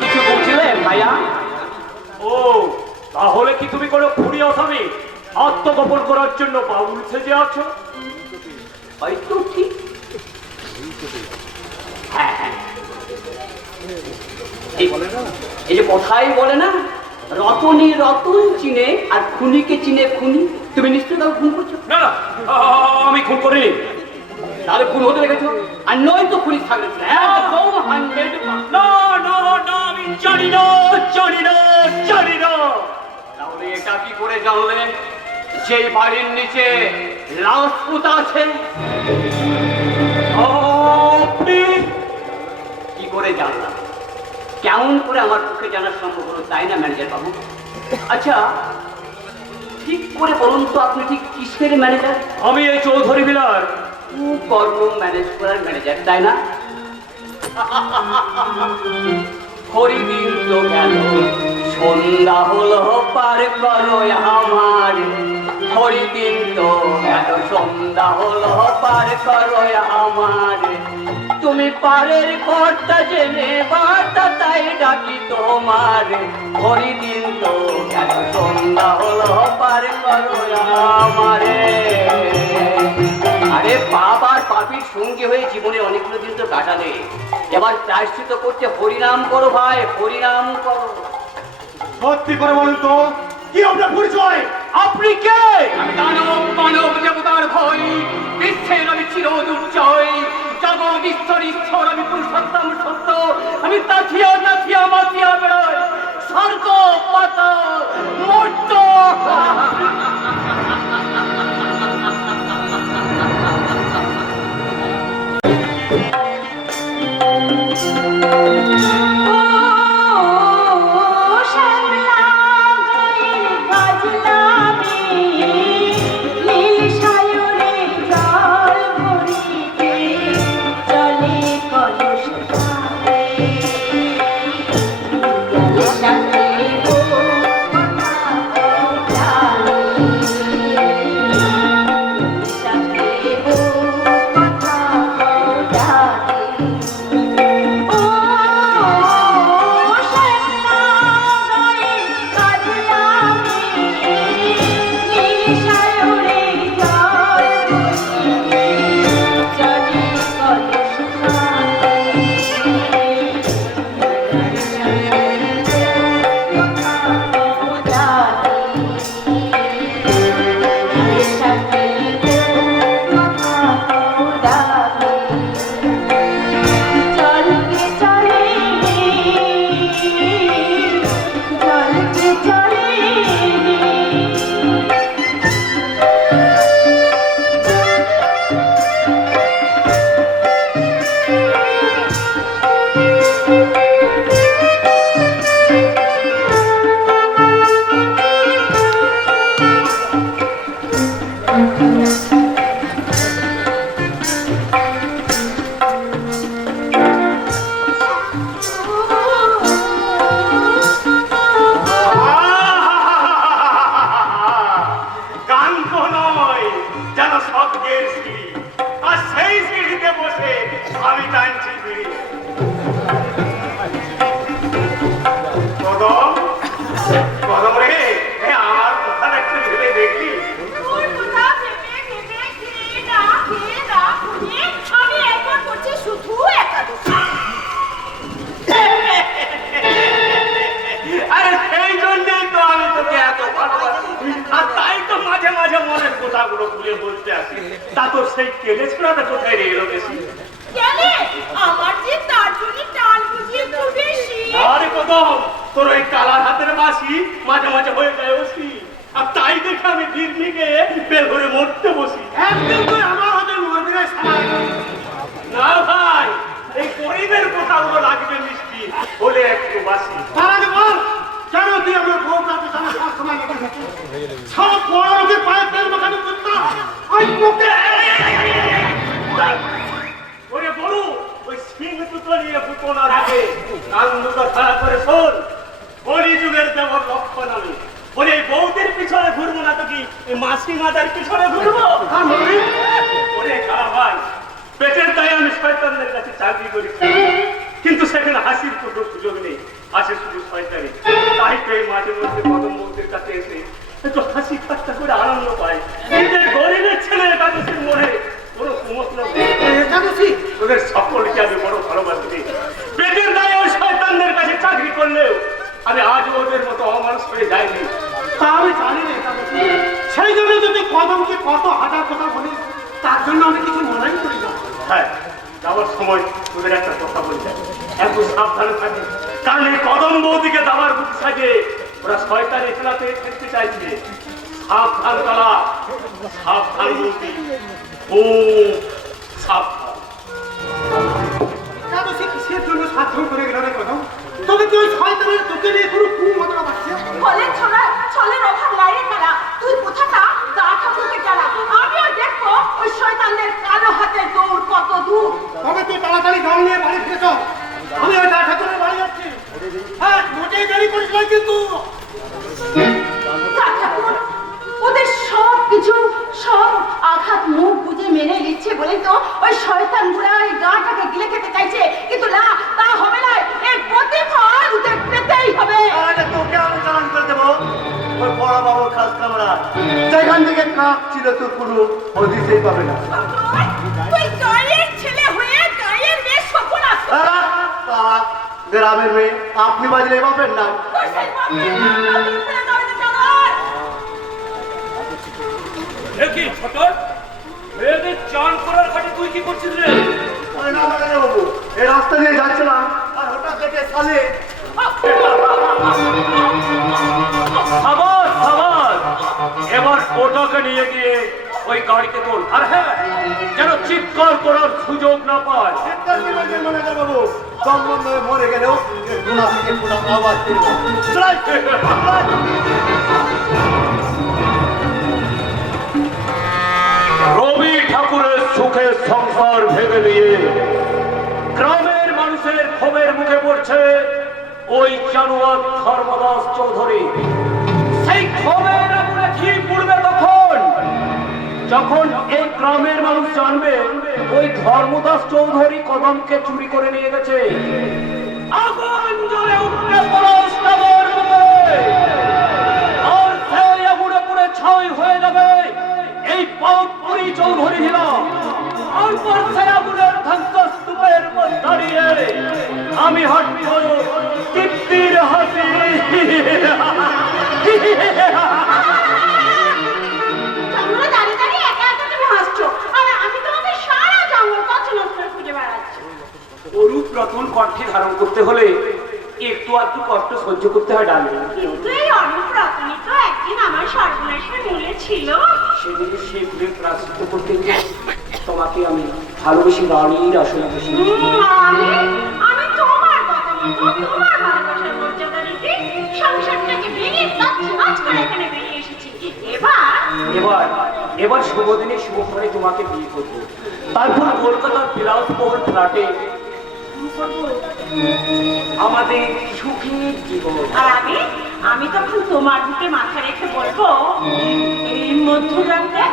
কিছু বুঝলে ভাইয়া? ও তাহলে কি তুমি কোনো খুনি আসামি আত্মগোপন করার জন্য বাউল সেজে আছো? হয়তো ঠিক। হ্যাঁ হ্যাঁ, এই যে কথাই বলে না, রতনী রতন চিনে আর খুনিকে চিনে খুনি। তুমি নিশ্চয় তাও খুন করছো? না না, আমি খুন করিনি। তাহলে খুন হতে লেগেছো, আর নয় তো খুনি থাকলে একদম 100%। না না না, আমি জানি না জানি না জানি না। তাহলে এটা কি করে জানলে যে বাড়ির নিচে লাশ পুঁতা আছে? আপনি কি করে জানলাম? কেমন করে আমার পক্ষে জানার সম্ভব হলো, তাই না ম্যানেজার বাবু? আচ্ছা ঠিক করে বলুন তো, আপনি ঠিক কিসের ম্যানেজার? আমি এই চৌধুরী বিলার কর্ম ম্যানেজ করার ম্যানেজার, তাই না? হরিদিন তো গেল, সন্ধ্যা হলো, পার করো আমার। হরিদিন তো গেল, সন্ধ্যা হলো, পার করো আমার। তুমি পারের কর্তা জেনে বার্তা তাই ডাকি তোমার। হরিদিন তো গেল, সন্ধ্যা হলো, পার করো আমারে। আরে বাবার পাপির সঙ্গী হয়ে জীবনে অনেকগুলো দিন তো কাটালে, এবার প্রায়শ্চিত করতে হরিনাম করো ভাই, হরিনাম করো। সত্যি করে বলুন তো, কি আপনার পরিচয়? আপনি কে? আমি দানব মানব দেবতার ভয়, বিশ্বের আমি চির দুর্জয়, জগৎ ঈশ্বর ঈশ্বর, আমি পুরুষোত্তম সত্য, আমি তাথিয়া নাথিয়া মাথিয়া বেড়াই, স্বর্গ পাতাল মর্ত। তা তো সেই কেলে ছোড়াটা কোথায় রে এলো বেশি? আমার যে তার জন্য টাল বুঝিয়ে খুব বেশি। আরে কদম, তোর ওই কালার হাতের বাসি মাঝে মাঝে হয়ে যায় ওসি, আর তাই দেখে আমি বিড়নিকে বের করে মরতে বসি। একদিন তুই আমার হাতে মরবি না শালা। না ভাই, এই গরিবের কথাগুলো লাগবে মিষ্টি বলে একটু বাসি। তার আগে বল, কেন তুই আমার বউ কাছে আমার সবসময় লেগে থাকে? সব বড় লোকের পায়ে তেল মাখানো করতো আমি মুখে। ওরে বড়ু, ওই সিং দুটো নিয়ে বুতো না থাকে, কান দুটো খাড়া করে শোন। কলি যুগের দেবর লক্ষণ আমি। ওরে বউদের পিছনে ঘুরবো না তো কি এই মাসি মাদার পিছনে ঘুরবো? ওরে খা ভাই, পেটের দায়ে আমি শয়তানদের কাছে চাকরি করি, কিন্তু সেখানে হাসির কোনো সুযোগ নেই, আসে শুধু শয়তানি। তাই পেয়ে মাঝে মধ্যে কদমবউদের কাছে এসে একটু হাসি ঠাট্টা করে আনন্দ পায়। কিন্তু এই গরিবের ছেলে একাদশীর মনে কোনো কুমতলব নেই। একাদশী ওদের সকলকে আমি বড় ভালোবাসি। পেটের দায়ে ওই শয়তানদের কাছে চাকরি করলেও আমি আজও ওদের মতো অমানুষ হয়ে যাইনি। তা আমি জানি না একাদশী। সেই জন্য যদি কদমকে কত হাজার কথা বলি, তার জন্য আমি কিছু মনেই করি না। হ্যাঁ, যাওয়ার সময় তোদের একটা কথা বলে যায়, এত সাবধানে থাকি, কারণ এই কদম বৌদিকে দাবার বুদ্ধি সাজে ওরা শয়তানি খেলাতে খেলতে চাইছে। সাবধান কালা, সাবধান বৌদি, ও সাবধান। একাদশী কিসের জন্য সাবধান করে গেল রে কদম? তবে কি ওই শয়তানের তোকে নিয়ে কোনো কুমতলব বাড়ছে? ফলের ছোড়া ছলের অভাব নাই রে কারা, তুই কোথাটা গা ঠাকুরকে জানা, আমিও দেখবো ওই শয়তানদের কালো হাতের দৌড় কত দূর। তবে তুই তাড়াতাড়ি দল নিয়ে বাড়ি ফিরে চল, আমি ওই গা ঠাকুরের বাড়ি যাচ্ছি। হ্যাঁ, মোটেই দেরি করিস না কিন্তু। গা ঠাকুর ওদের সব কিছু সব আঘাত মুখ বুঝে মেনে নিচ্ছে বলে তো ওই শয়তান গুলা ওই গাটাকে গিলে খেতে চাইছে, কিন্তু না, তা হবে না, এর প্রতিফল ওদের পেতেই হবে। তোকে আমি চালান করে দেবো ওই বড় বাবুর খাস কামরা, যেখান থেকে কাপ ছিল তোর কোনো হদিসেই পাবে না। তুই গায়ের ছেলে হয়ে গায়ের মেয়ে সফল আছো। তারা গ্রামের মেয়ে, আপনি বাজলে পাবেন না। তুই সেই বাপকে ফেলে যাবে না জানার। কি ছোটর মেয়েদের চান করার খাটে তুই কি করছিস রে? আরে না না বাবু, এই রাস্তা দিয়ে যাচ্ছিলাম আর হঠাৎ দেখে সালে সাবাস সাবাস, এবার ওটাকে নিয়ে গিয়ে ওই গাড়িতে তোল। আর হ্যাঁ, যেন চিৎকার করার সুযোগ না পায়। বাবু সম্বন্ধ হয়ে মরে গেলেও গুণা থেকে কোনো আওয়াজ দিল রবি ঠাকুরের সুখের সংসার ভেঙে দিয়ে গ্রামের মানুষের ক্ষোভের মুখে পড়ছে ওই জানোয়ার ধর্মদাস চৌধুরী। সেই ক্ষোভের আগুনে ঘি পুড়বে তখন, যখন এই গ্রামের মানুষ জানবে ওই ধর্মদাস চৌধুরী কদমকে চুরি করে নিয়ে গেছে। আগুন জ্বলে উঠবে পরস্পরের উপরে, আর সেই আগুনে পুড়ে ছাই হয়ে যাবে এই পাউপুরি চৌধুরী হিলা। অল্পর সেই আগুনের ধ্বংসস্তূপের উপর দাঁড়িয়ে আমি হাঁটব তৃপ্তির হাসি। তোমরা দাঁড়িয়ে দাঁড়িয়ে একা একা তুমি হাসছো, আর আমি তোমাকে সারা জঙ্গল পছন্দ করে খুঁজে বেড়াচ্ছি। অরূপ রতন কণ্ঠে ধারণ করতে হলে একটু আধটু কষ্ট সহ্য করতে হয় ডালে। কিন্তু এই অরূপ রতনই তো একদিন আমার সর্বনাশের মূলে ছিল। সেদিন সেই ভুলে প্রায়শ্চিত্ত করতে গিয়ে তোমাকে আমি ভালোবেসে রানীর আসনে বসি। আমি তোমার কথা মতো তোমার ভালোবাসার মর্যাদা রেখে সংসারটাকে ভেঙে তছনছ করে এখানে বেরিয়ে এসেছি। এবার শুভ দিনে শুভ করে তোমাকে বিয়ে করবো, তারপর কলকাতার বিলাসবহুল ফ্ল্যাটে আমাদের সুখের জীবন। আর আমি তখন তোমার বুকে মাথা রেখে বলবো, এই মধ্যরাতে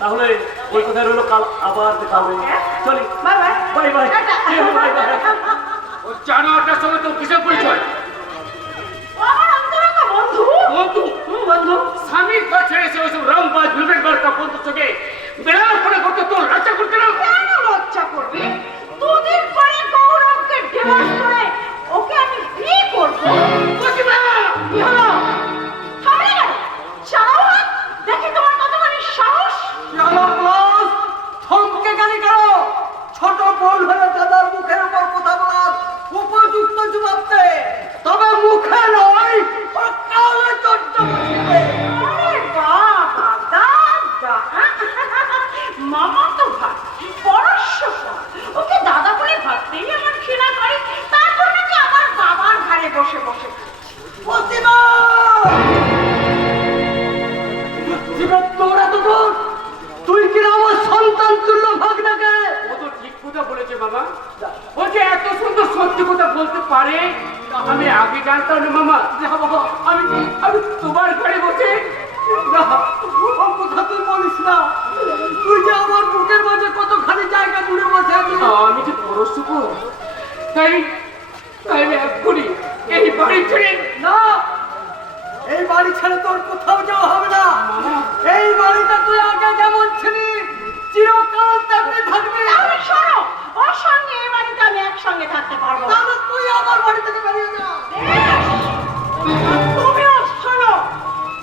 তাহলে ওই কথা রইলো, কাল আবার দেখা হবে। চলি, bye bye. Bye bye, tata. Bye bye. ও 9:08টার সময় তো কিসের পরিচয়? ও আমার অন্তরঙ্গ বন্ধু। বন্ধু বন্ধু। স্বামীর কাছে এসে ওইসব রংবাজ বিবেকবার কাপড় চোখে বেড়ার পরে করতে তোর লজ্জা করতে না? কেন লজ্জা করবে? দুদিন পরে গৌরবকে ডিভোর্স করে ওকে আমি বিয়ে করবো। প্রতিভা! কি হলো? থামলে কেন? চালাও হাত। দেখি তোমার কতখানি সাহস। চলো বস, থমকে গেলি কেন? ছোট বোন হয়ে দাদার মুখের উপর কথা বলার উপযুক্ত জবাব দে। তবে মুখে নয়, ওর কালে চট্ট বসিবে। আরে বাবা, দাদা। মামা তো ভাই, পরস্পর। ওকে দাদা বলে ভাবতেই আমার ঘৃণা করে। তারপর নাকি আমার বাবার ঘাড়ে বসে বসে খাচ্ছে। প্রতিভা! প্রতিভা, তোর এত দূর? তুই কিনা আমার সন্তান তুল্য ভাগনাকে। ও তো ঠিক কথা বলেছে বাবা। ও যে এত সুন্দর সত্যি কথা বলতে পারে আমি আগে জানতাম না মামা। বাবা, আমি আমি তোমার ঘরে বসে না, ও কথা তুই বলিস না। তুই যে আমার বুকের মাঝে কতখানি জায়গা জুড়ে বসে আছিস। আমি যে পরশুপ, তাই তাই আমি এক্ষুনি এই বাড়ি ছেড়ে না, এই বাড়ি ছেড়ে তোর কোথাও যাওয়া হবে না। এই বাড়িতে তুই আগে যেমন ছিলি, চিরকাল তেমনি থাকবি। তাহলে শোনো, ওর সঙ্গে এ বাড়িতে আমি একসঙ্গে থাকতে পারবো না। তাহলে তুই আমার বাড়ি থেকে বেরিয়ে যা। তুমিও শোনো,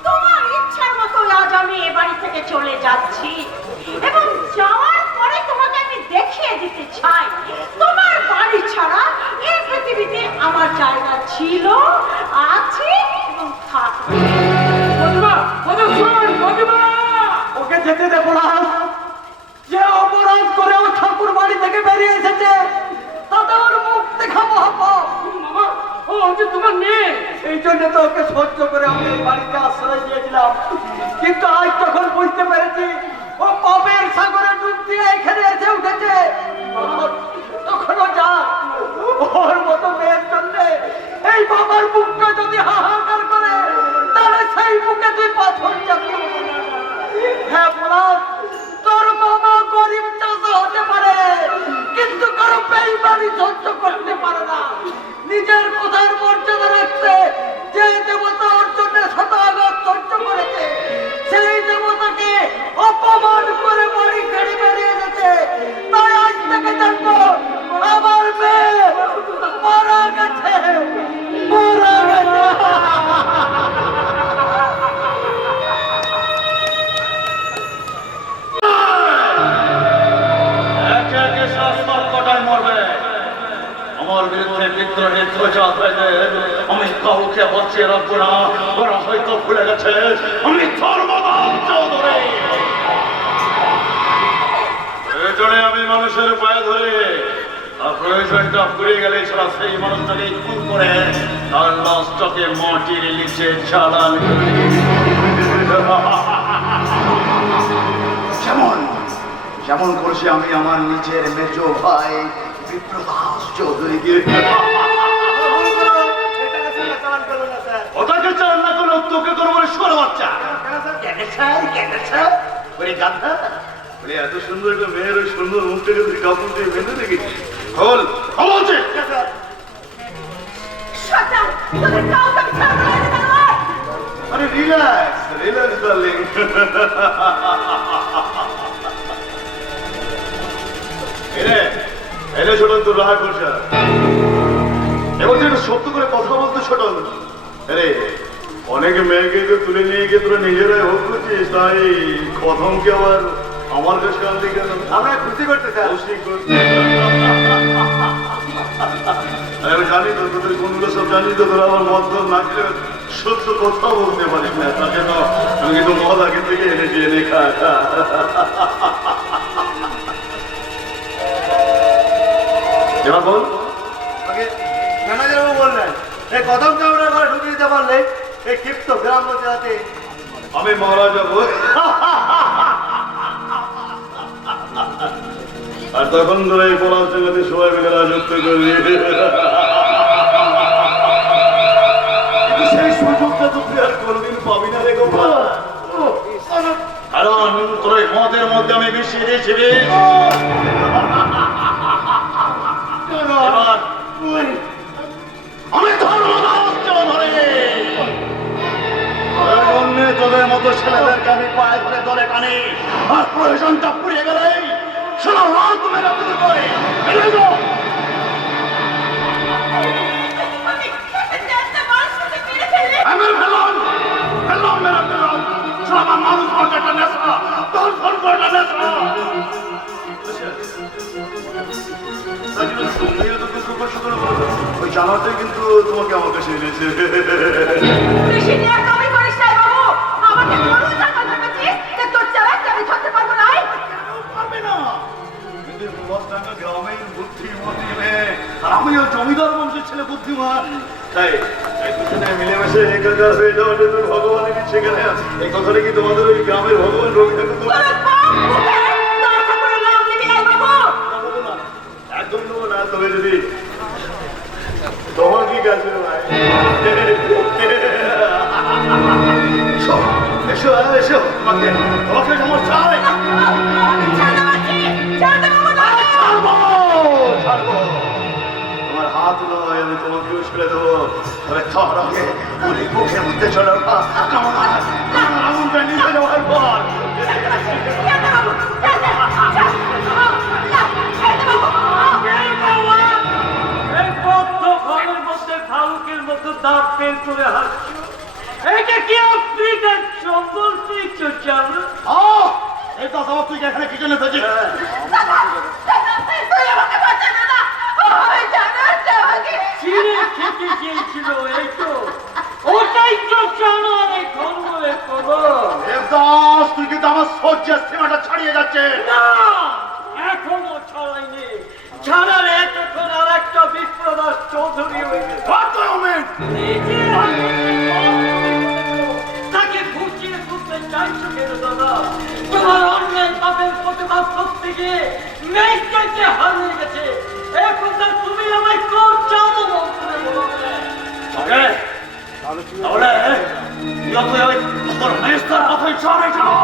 তোমার ইচ্ছার মতো আজ আমি এ বাড়ি থেকে চলে যাচ্ছি এবং যাওয়ার পরে তোমাকে আমি দেখিয়ে দিতে চাই তোমার বাড়ি ছাড়া এই পৃথিবীতে আমার জায়গা ছিল, আছে এবং থাকবে। প্রতিভা, প্রতিভা শোন, প্রতিভা! ওকে যেতে দেবো না। যে অপরাধ করে ও ঠাকুর বাড়ি থেকে বেরিয়ে এসেছে, তাতে ওর মুখ দেখা মহাপাপ। মামা, ও যে তোমার মেয়ে। এই জন্য তো ওকে সহ্য করে আমি এই বাড়িতে আশ্রয় দিয়েছিলাম। কিন্তু আজ যখন বুঝতে পেরেছি ও পাপের সাগরে ডুব দিয়ে এখানে এসে উঠেছে, তখনও যা। ওর মতো মেয়ের জন্য এই বাবার বুকটা যদি হাহাকার করে, তাহলে সেই বুকে তুই পাথর চাপিয়ে দিবি। হ্যাঁ বলাস, তোর বাবা গরিব চাষা হতে পারে, কিন্তু কারো বেইমানি সহ্য করতে পারে না। নিজের কোথার মর্যাদা রাখতে যে দেবতা ওর জন্য শতাগত সহ্য করেছে, সেই দেবতাকে অপমান করে বাড়ি ছেড়ে বেরিয়ে গেছে। তাই আজ থেকে জানবো আমার মেয়ে মারা গেছে, মারা গেছে। একে একে শাসন কটায় মরবে। আমার বিরুদ্ধে বিদ্রোহের ধ্বজা হয়ে আমি কাউকে বাঁচিয়ে রাখবো না। ওরা হয়তো ভুলে গেছে আমি ধর্মদান চৌধুরী। প্রয়োজনে আমি মানুষের পায়ে ধরে, আর প্রয়োজনটা ফুরিয়ে গেলে ছাড়া সেই মানুষটাকে খুন করে তার লাশটাকে মাটির নিচে চালান করে যেমন যেমন করেছি আমি আমার নিজের মেজ ভাই বিপ্রদাস চৌধুরীকে। ওটাকে চালান না করলে তোকে তোর বলে শোর বাচ্চা। এত সুন্দর একটা মেয়ের ওই সুন্দর মুখটাকে তুই কাপড় দিয়ে বেঁধে রেখেছিস। বল বলছে Shut up! তোদের কাউকে আমি ছাড়বো না, এটা আমার। আরে রিল্যাক্স রিল্যাক্স ডার্লিং। এরে এরে ছোটন, তোর রাগ করছে। এবার তুই একটু শক্ত করে কথা বলতে ছোটন। আরে অনেকে মেয়েকে তো তুলে নিয়ে গিয়ে তোরা নিজেরাই হোক করছিস, তাই কথমকে আবার আমার কাছে আনতে কেন? আমরা খুশি করতে চাই। খুশি করতে আমি জানি তো তোদের কোনগুলো সব জানি তো, তোরা আমার মত না খেলে সত্য কথা বলতে পারিস না। তার জন্য আমি কিন্তু মদ আগে থেকে এনেছি, এনে খা। এবার বল। ম্যানেজার বাবু বললেন এই কদমকে আমরা ঘরে ঢুকে দিতে পারলে এই ক্ষিপ্ত গ্রাম পঞ্চায়েতে আমি মারা যাবো। আর তখন ধরে এই পলাশ জগতে সবাই মিলে রাজত্ব করবি। কিন্তু সেই সুযোগটা তো তুই আর কোনোদিন পাবি না রে গোপাল। কারণ তোর এই মদের মধ্যে আমি মিশিয়ে দিয়েছি বিষ। এবার আমি ধর্মদাস চৌধুরী প্রয়োজনে তোদের মতো ছেলেদেরকে আমি পায়ে ধরে দলে টানি, আর প্রয়োজনটা পুড়িয়ে গেলেই সারা রাত মেরা শুরু করে বেরিয়ে যাও। আমি ফেললাম মেরা ফেললাম সারা আমার মানুষ মার্কেটটা নেশা, তোর ফোন করটা নেশা। ওই জামাটাই কিন্তু তোমাকে আমার কাছে এনেছে। বেশি নিয়ে কমই করিস না বাবু, আমাকে কোনো টাকা দেবেছিস যে তোর চালাককে আমি ধরতে পারবো না। পারবে না, কিন্তু মস্তাঙ্গা গ্রামের বুদ্ধিমতী মেয়ে, আর আমিও জমিদার বংশের ছেলে বুদ্ধিমান। তাই এই দুজনে মিলেমিশে একাকার হয়ে যাওয়াটা তো ভগবানের ইচ্ছে গেলে, এই কথাটা কি তোমাদের ওই গ্রামের ভগবান রবি ঠাকুর তোর বাপ মুখে তোর ঠাকুরের নাম নিবি না বাবু। নেবো না, একদম নেবো না। তবে যদি তোমার কি কাছে ভাই, এসো এসো এসো, তোমাকে তোমাকে সমস্যা হয়। ছাড়বো, তোমার হাত নয়, আমি তোমাকেও ছেড়ে দেবো। তবে তার আগে উনি মুখের মধ্যে চলে আগুনটা নিভে যাওয়ার পর এই বদ্ধ ঘরের মধ্যে ভালুকের মতো দাঁত বের করে হাসছো, এটা কি আফ্রিকার জঙ্গল দেখছো চালু? এই তো আমার তুই এখানে কি জন্য থাকি? চিড়ে খেতে চেয়েছিল, এই তো ওটাই তো জানার ধর্মের খবর। দেবদাস, তুই কিন্তু আমার সহ্যের সীমাটা ছাড়িয়ে যাচ্ছে। না, এখনো ছড়াইনি। ছাড়ার এতক্ষণ আর একটা বিপ্রদাস চৌধুরী হয়েছে। নিজের হাতে তাকে ঘুষিয়ে তুলতে চাইছো কেন দাদা? তোমার অন্যের পাপের প্রতিবাদ করতে গিয়ে মেয়েটাকে হারিয়ে গেছে। এখন তো তুমি আমায় করছাও মন্ত্রে বলবে। তাহলে যত ওই তোর মেস্তার কথাই চলে চলো।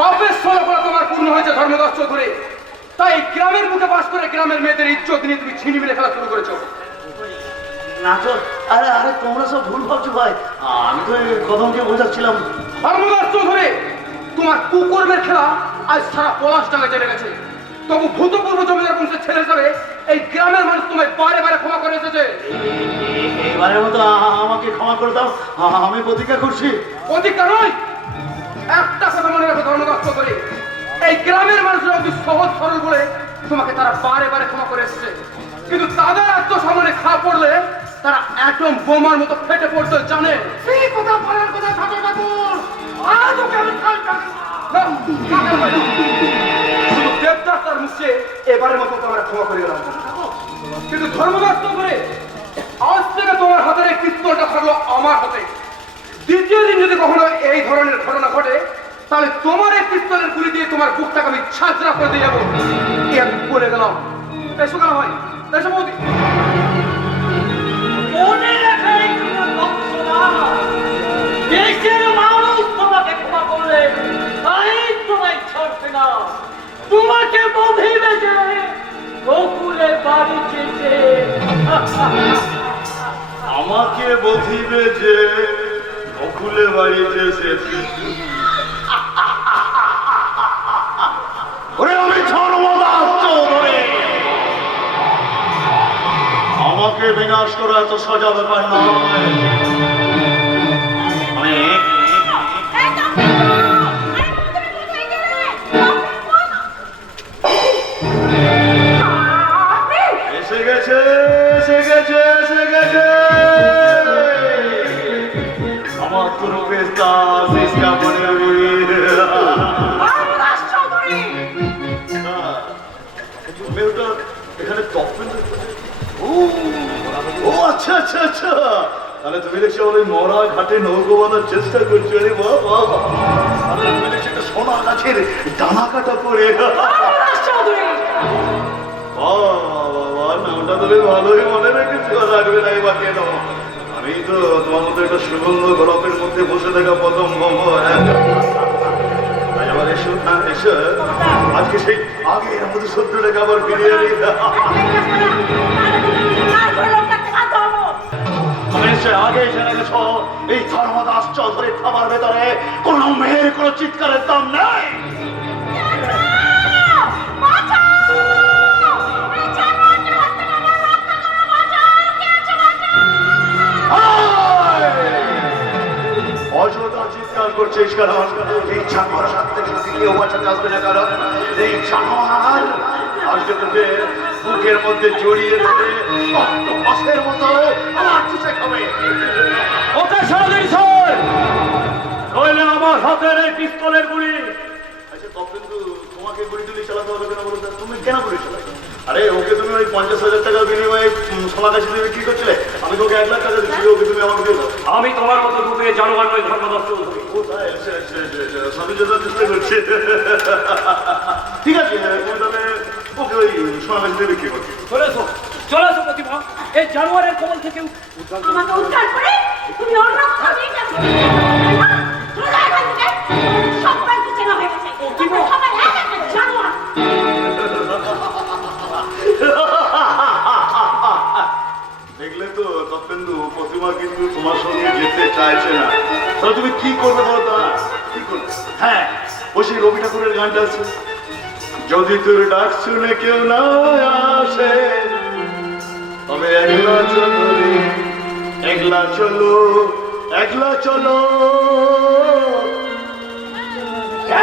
পাপের স্থলপরা তোমার পূর্ণ হয়েছে ধর্মদাস চৌধুরী, তাই গ্রামের মুখে বাস করে গ্রামের মেয়েদের ইজ্জত নিয়ে তুমি ছিনিমিনি খেলা শুরু করেছো। নাটক, আরে আরে তোমরা সব ভুল ভাবছো ভাই, আমি তো এই কদমকে বোঝাচ্ছিলাম। ধর্মদাস চৌধুরী, তোমার কুকর্মের খেলা আজ সারা পলাশডাঙ্গা জেনে গেছে। তবু ভূতপূর্ব জমিদার বংশের ছেলে হিসাবে এই গ্রামের মানুষ তোমায় বারে বারে ক্ষমা করে এসেছে। এবারের মতো আমাকে ক্ষমা করে দাও, আমি প্রতিজ্ঞা করছি। প্রতিজ্ঞা নয়, একটা কথা মনে রাখো ধর্মদাস চৌধুরী, এই গ্রামের মানুষের অতি সহজ সরল বলে তোমাকে তারা বারে বারে ক্ষমা করে এসেছে, কিন্তু তাদের আত্মসম্মানে খারাপ পড়লে তারা একদম বোমার মতো ফেটে পড়তে জানে। সেই কথা বলার কথা থাকে ঠাকুর, আজ ওকে আমি কাল শুধু দেবদাস তার মুখে এবারের মতো তোমরা ক্ষমা করে গেলাম, কিন্তু ধর্মদাস চৌধুরী, আজ থেকে তোমার হাতের এই পিস্তলটা থাকলো আমার হাতে। দ্বিতীয় দিন যদি কখনো এই ধরনের ঘটনা ঘটে, তাহলে তোমার এই পিস্তলের গুলি দিয়ে তোমার বুকটাকে আমি ছাঁচড়া করে দিয়ে যাবো। এই আমি বলে গেলাম। এসো কেন ভাই, এসো বৌদি। মনে রাখাই তোমার বংশরা, দেশের মানুষ তোমাকে ক্ষমা করলে তাই তোমায় ছাড়বে না। তোমাকে বধিবে যে বকুলে বাড়ি যেতে। আমাকে বধিবে যে বকুলে বাড়িতে এসেছে। ওরে আমি ধর্মদাস চৌধুরী, আমাকে বিনাশ করা এত সোজা ব্যাপার নয়। আমি এসে গেছে এসে গেছে এসে গেছে আমার তো রূপের দাস ইসকা মনে আমি। মেয়েটা এখানে তপন, ও আচ্ছা আচ্ছা আচ্ছা, তাহলে তুমি দেখছি আমার ওই মরা ঘাটে নৌকো বাঁধার চেষ্টা করছো। আরে বাহ বাহ বাহ, তাহলে তুমি দেখছি একটা সোনা গাছের ডানা কাটা পড়ে। বাবা, নামটা তুমি ভালোই মনে রেখেছো, রাখবে নাই বা কেন? আমি তো তোমার মতো একটা সুগন্ধ গোলাপের মধ্যে বসে থাকা প্রথম ভঙ্গ। আবার এসো না, এসো আজকে সেই আগে এর মধ্যে শত্রুটাকে আবার ফিরিয়ে আনি। তুমি সে আগে জেনে গেছো এই ধর্মদাস চৌধুরীর খাবার ভেতরে কোন মেয়ের কোন চিৎকারের দাম নেই। অযথা চিৎকার করছিস কারণ এই জানোয়ার হাত থেকে যদি কেউ বাঁচাতে আসবে না, কারণ এই জানোয়ার আজকে তোকে বুকের মধ্যে জড়িয়ে ধরে অক্টোপাসের মতো আমার চুষে খাবে। ওকে সরাসরি স্যার, নইলে আমার হাতের এই পিস্তলের গুলি। আচ্ছা কিন্তু তোমাকে গুলি টুলি চালাতে হবে কেন বলতো? তুমি কেন গুলি চালাবে? আরে ওকে তুমি ওই 50,000 টাকার বিনিময়ে সোনা কাছে তুমি কি করছিলে? আমি তোকে 1 লাখ টাকা দিচ্ছি, ওকে তুমি আমাকে দিয়ে দাও। আমি তোমার মতো রূপে জানোয়ার নই ধর্মদাস চৌধুরী। কোথায় স্বামী যেটা চেষ্টা করছে। ঠিক আছে, তুমি তাহলে ওকে ওই সোনা কাছে দিয়ে বিক্রি করছি। চলে এসো প্রতিমা, এই জানোয়ারের কবল থেকে আমাকে উদ্ধার করে তুমি অন্য কোথাও নিয়ে যাচ্ছ। চলে যা এখান থেকে। সবাই তো চেনা হয়ে গেছে। তোমরা সবাই এক একটা জানোয়ার। দেখলে তো তপেন্দু, প্রতিমা কিন্তু তোমার সঙ্গে যেতে চাইছে না। তাহলে তুমি কি করবে বলো তো? কি করবে? হ্যাঁ, ওই সেই রবি ঠাকুরের গানটা আছে, যদি তোর ডাক শুনে কেউ না আসে তবে একলা চলো রে, একলা চলো, একলা চলো,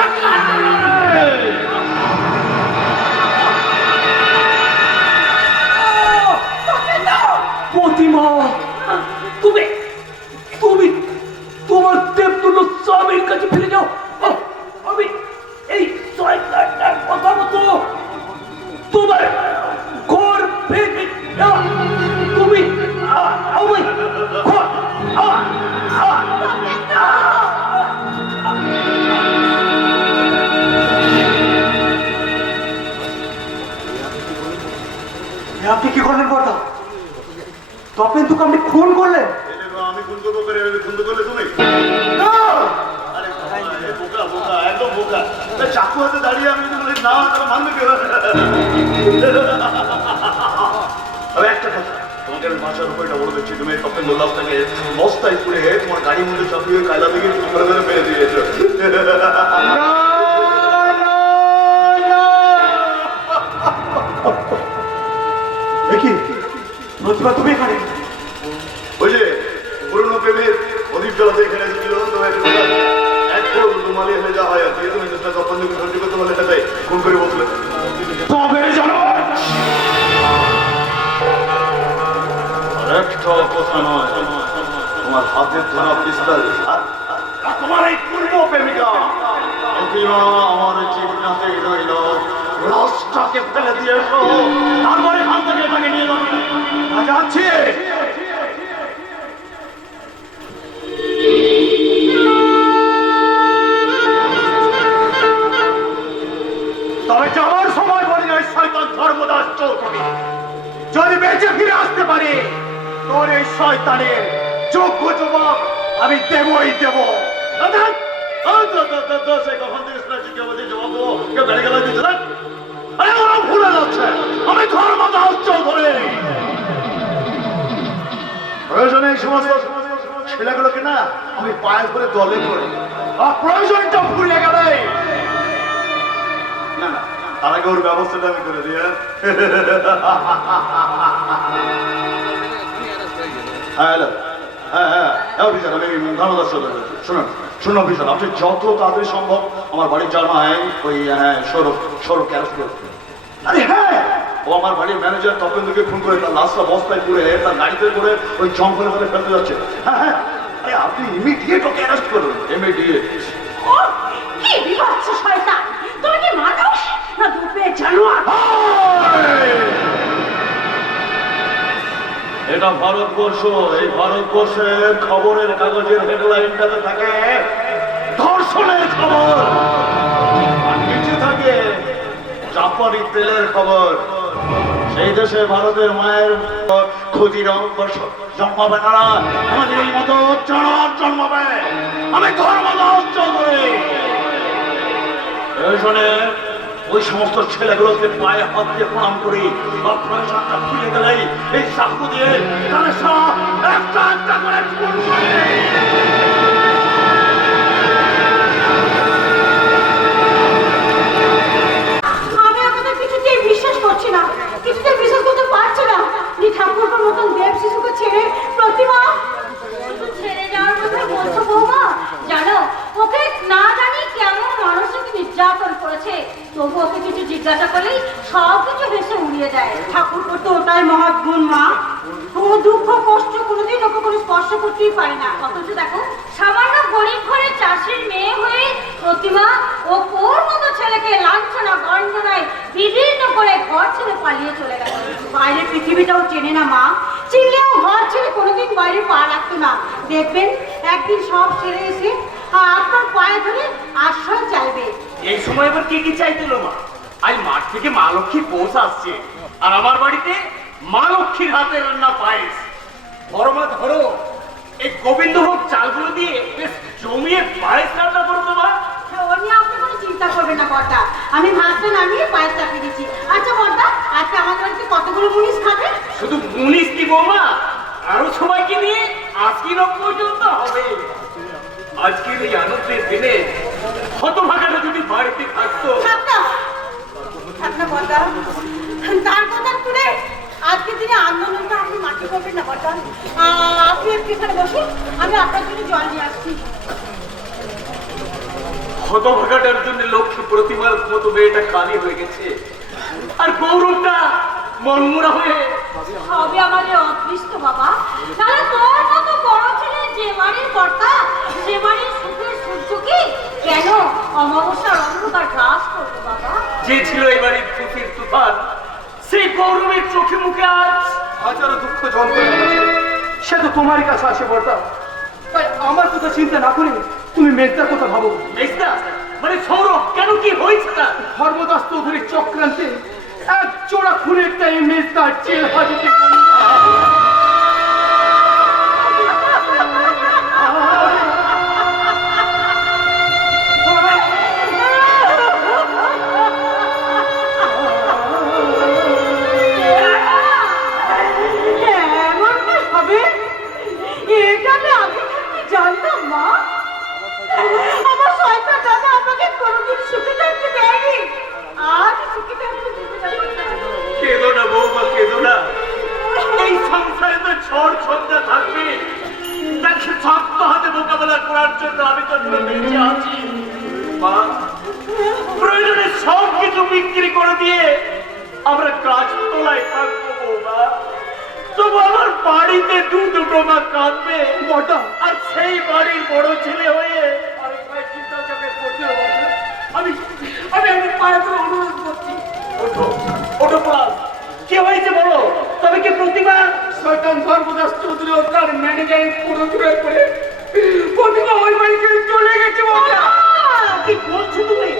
একলা চলো রে। প্রতিমা, তুমি তুমি তোমার দেবতুল্য স্বামীর কাছে ফিরে যাও। আমি এই শয়তানটার কথা মতো তোমার ঘর ভেঙে দেওয়া। তুমি আমি আপনি কি করলেন বর্দা? তপেন্দুকে আপনি খুন করলেন? আমি খুন করবো করে খুন করলে তুমি? আরে বোকা বোকা, একদম বোকা। চাকু হাতে দাঁড়িয়ে আমি যদি বলি না, তাহলে মানবে কেউ? তবে একটা কথা, তোমাকে আমি বাঁচার উপায়টা বলে দিচ্ছি। তুমি তপেন লাশটাকে বস্তায় পুড়ে তোমার গাড়ির মধ্যে চাপিয়ে কায়লা থেকে করে ধরে ফেলে দিয়েছো। প্রতিমা, তুমি এখানে? ওই যে পুরনো প্রেমের অদীপ জ্বালাতে এখানে এসেছিল, তো একদম রুমালি হয়ে যা হয় আর কি। তুমি চেষ্টা তপনকে সহ্য করতে পারলে সেটাই ফোন করে বসলে। তবে জানো একটা কথা নয়, তোমার হাতের ধরা পিস্তল আর তোমার এই পূর্ব প্রেমিকা প্রতিমা আমার জীবনাতে রইল। লাশটাকে ফেলে দিয়ে এসো, তারপরে এখান থেকে এটাকে নিয়ে যাবে। যাচ্ছি। তবে যাওয়ার সময় বলি ওই শয়তান ধর্মদাস চৌধুরী যদি বেঁচে ফিরে আসতে পারে, তোর এই শয়তানের যোগ্য জবাব আমি দেবই দেব। কখন থেকে শুনেছি কেউ বলছে জবাব দেবো, কেউ গাড়ি গালা দিচ্ছে না। আরে ওরা ভুলে যাচ্ছে আমি ধর্মদাস চৌধুরী। প্রয়োজনে এই সমস্ত ছেলেগুলোকে না আমি পায়ে করে দলে করে, আর প্রয়োজনটা ভুলে গেলে না না, তার আগে ওর ব্যবস্থাটা আমি করে দিই। হ্যালো, হ্যাঁ হ্যাঁ অফিসার, আমি ধর্মদাস চৌধুরী। শুনুন শুনুন অফিসার, আপনি যত তাড়াতাড়ি সম্ভব আমার বাড়ির জামাই ওই সৌরভ অ্যারেস্ট করুন। আরে হ্যাঁ, ও আমার বাড়ির ম্যানেজার তপেন্দুকে ফোন করে তার লাশটা বস্তায় পুড়ে তার গাড়িতে করে ওই জঙ্গলে ফেলে ফেলতে যাচ্ছে। হ্যাঁ হ্যাঁ, আরে আপনি ইমিডিয়েট ওকে অ্যারেস্ট করুন, ইমিডিয়েট। ও কি বিভৎস শয়তান! তুমি কি মানুষ না দুপে জানোয়ার? এটা ভারতবর্ষ, এই ভারতবর্ষের খবরের কাগজের হেডলাইনটাতে থাকে ধর্ষণের খবর, আর নিচে থাকে জাপানি তেলের খবর। সেই দেশে ভারতের মায়ের ক্ষুদিরাম জন্মাবে না, আমাদের এই মতো জনক জন্মাবে। আমি ধর্মদাস চৌধুরী। এই শোনে, ওই সমস্ত ছেলেগুলোকে পায়ে হাত দিয়ে প্রণাম করি, অপ্রয়োজনটা খুলে গেলেই এই চাকু দিয়ে তাদের সব একটা একটা করে খুন করে। আমি আপনাদের কিছুতেই বিশ্বাস করছি না, কিছুতেই বিশ্বাস করতে পারছি না যে ঠাকুরটার মতন দেব শিশুকে ছেড়ে প্রতিমা শুধু ছেড়ে যাওয়ার কথা বলছো বৌমা। জানো, ওকে না জানি কেমন মানসিক নির্যাতন করেছে, তবু ওকে কিছু জিজ্ঞাসা করলেই সব কিছু হেসে উড়িয়ে দেয়। ঠাকুর তো ওটাই মহৎ গুণ মা। ও দুঃখ কষ্ট কোনোদিন ওকে কোনো স্পর্শ করতেই পারে না। অথচ দেখো, সামান্য গরিব ঘরে চাষির মেয়ে হয়ে প্রতিমা ও ওর মতো ছেলেকে লাঞ্ছনা গঞ্জনায় বিভিন্ন করে ঘর ছেড়ে পালিয়ে চলে গেল। বাইরের পৃথিবীটাও চেনে না মা, চিনলেও ঘর ছেড়ে কোনোদিন বাইরে পা রাখতো না। দেখবেন একদিন সব ছেড়ে এসে আপনার পায়ে ধরে আশ্রয় চাইবে। এই সময় এবার কি কি চাইছিল মা? আজ মাঠ থেকে মা লক্ষ্মীর পৌঁছ আসছে, আর আমার বাড়িতে মা লক্ষ্মীর হাতে রান্না পায়েস। ধরো মা ধরো, এই গোবিন্দভোগ চালগুলো দিয়ে বেশ জমিয়ে পায়েস রান্না করো তো মা। ও নিয়ে আপনি কোনো চিন্তা করবেন না বর্দা, আমি ভাতটা নামিয়ে পায়েস চাপিয়ে দিচ্ছি। আচ্ছা বর্দা, আজকে আমাদের বাড়িতে কতগুলো মুনিশ খাবে? শুধু মুনিশ কি বৌমা, আরো সবাইকে নিয়ে 80 লোক পর্যন্ত হবে। আজকের এই আনন্দের দিনে হতভাগাটা যদি বাড়িতে থাকতো। থাক না বর্দা, তার কথা শুনে আজকের দিনে আন্দোলনটা আপনি মাটি করবেন না বর্দা। আপনি একটু এখানে বসুন, আমি আপনার জন্য জল নিয়ে আসছি। হতভাগাটার জন্য লক্ষ্মী প্রতিমার মতো মেয়েটা খালি হয়ে গেছে, আর গৌরবটা মনমরা হয়ে সবই আমাদের অদৃষ্ট বাবা। তাহলে তোর মতো বড় ছেলে যে বাড়ির কর্তা, সে বাড়ির সুখের সূর্যকে কেন অমাবস্যার অন্ধকার গ্রাস করবে বাবা? যে ছিল এই বাড়ির খুশির তুফান, সেই গৌরবের চোখে মুখে আজ হাজারো দুঃখ যন্ত্রণা আছে, সে তো তোমারই কাছে আসে বর্দা। তাই আমার কথা চিন্তা না করে তুমি মেজদার কথা ভাবো। মেজদা মানে সৌরভ, কেন কি হয়েছে না? ধর্মদাস চৌধুরীর চক্রান্তে এক জোড়া খুনের টাই মেজদার জেল হাজতে। এমনটা হবে এটা আমি আগে থাকতে জানতাম মা। আমার শয়তান দাদা আমাকে কোনোদিন সুখে থাকতে দেয়নি, আজ সুখে থাকতে দিতে যাচ্ছে। কেঁদো না বৌমা, কেঁদো না। এই সংসারে তো ঝড় ঝঞ্ঝা থাকবে, তাকে শক্ত হাতে মোকাবেলা করার জন্য আমি তো বেঁচে আছি মা। প্রয়োজনে সব কিছু বিক্রি করে দিয়ে আমরা গাছতলায় থাকবো বৌমা, তবু আমার বাড়িতে দুটো মা কাঁদবে বর্দা, আর সেই বাড়ির বড় ছেলে হয়ে আমি আমি আমি পায়ে ধরে অনুরোধ করছি, ওঠো ওঠো প্লাস। কি হয়েছে বলো? তবে কি প্রতিমা? শয়তান ধর্মদাস চৌধুরী ও তার ম্যানেজার পুরো দূরে করে প্রতিমা ওই বাড়িতে চলে গেছে বর্দা। কি বলছো তুমি?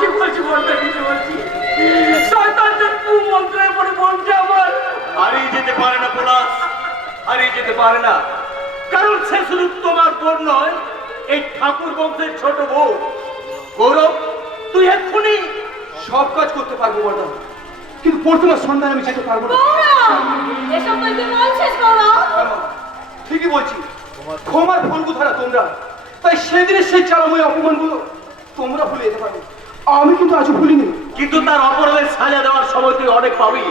কি বলছি বর্দা, কিছু বলছি। শয়তান যে মন্ত্রের পরে বলছে আমার হারিয়ে যেতে পারে না পলাশ, হারিয়ে যেতে পারে না, কারণ সে শুধু তোমার বোন নয়, এই ঠাকুর বংশের ছোট বউ। গৌরব, তুই এক্ষুনি সব কাজ করতে পারবো বর্দা, কিন্তু প্রতিমার সন্ধানে আমি যেতে পারবো না। এসব তুই কি বলছিস গৌরব? ঠিকই বলছি, ক্ষমার ফলগু ধারা তোমরা, তাই সেদিনের সেই চালাময় অপমানগুলো তোমরা ভুলে যেতে পারবে, আমি কিন্তু আজও ভুলিনি। কিন্তু তার অপরাধের সাজা দেওয়ার সময় তুই অনেক পাবি।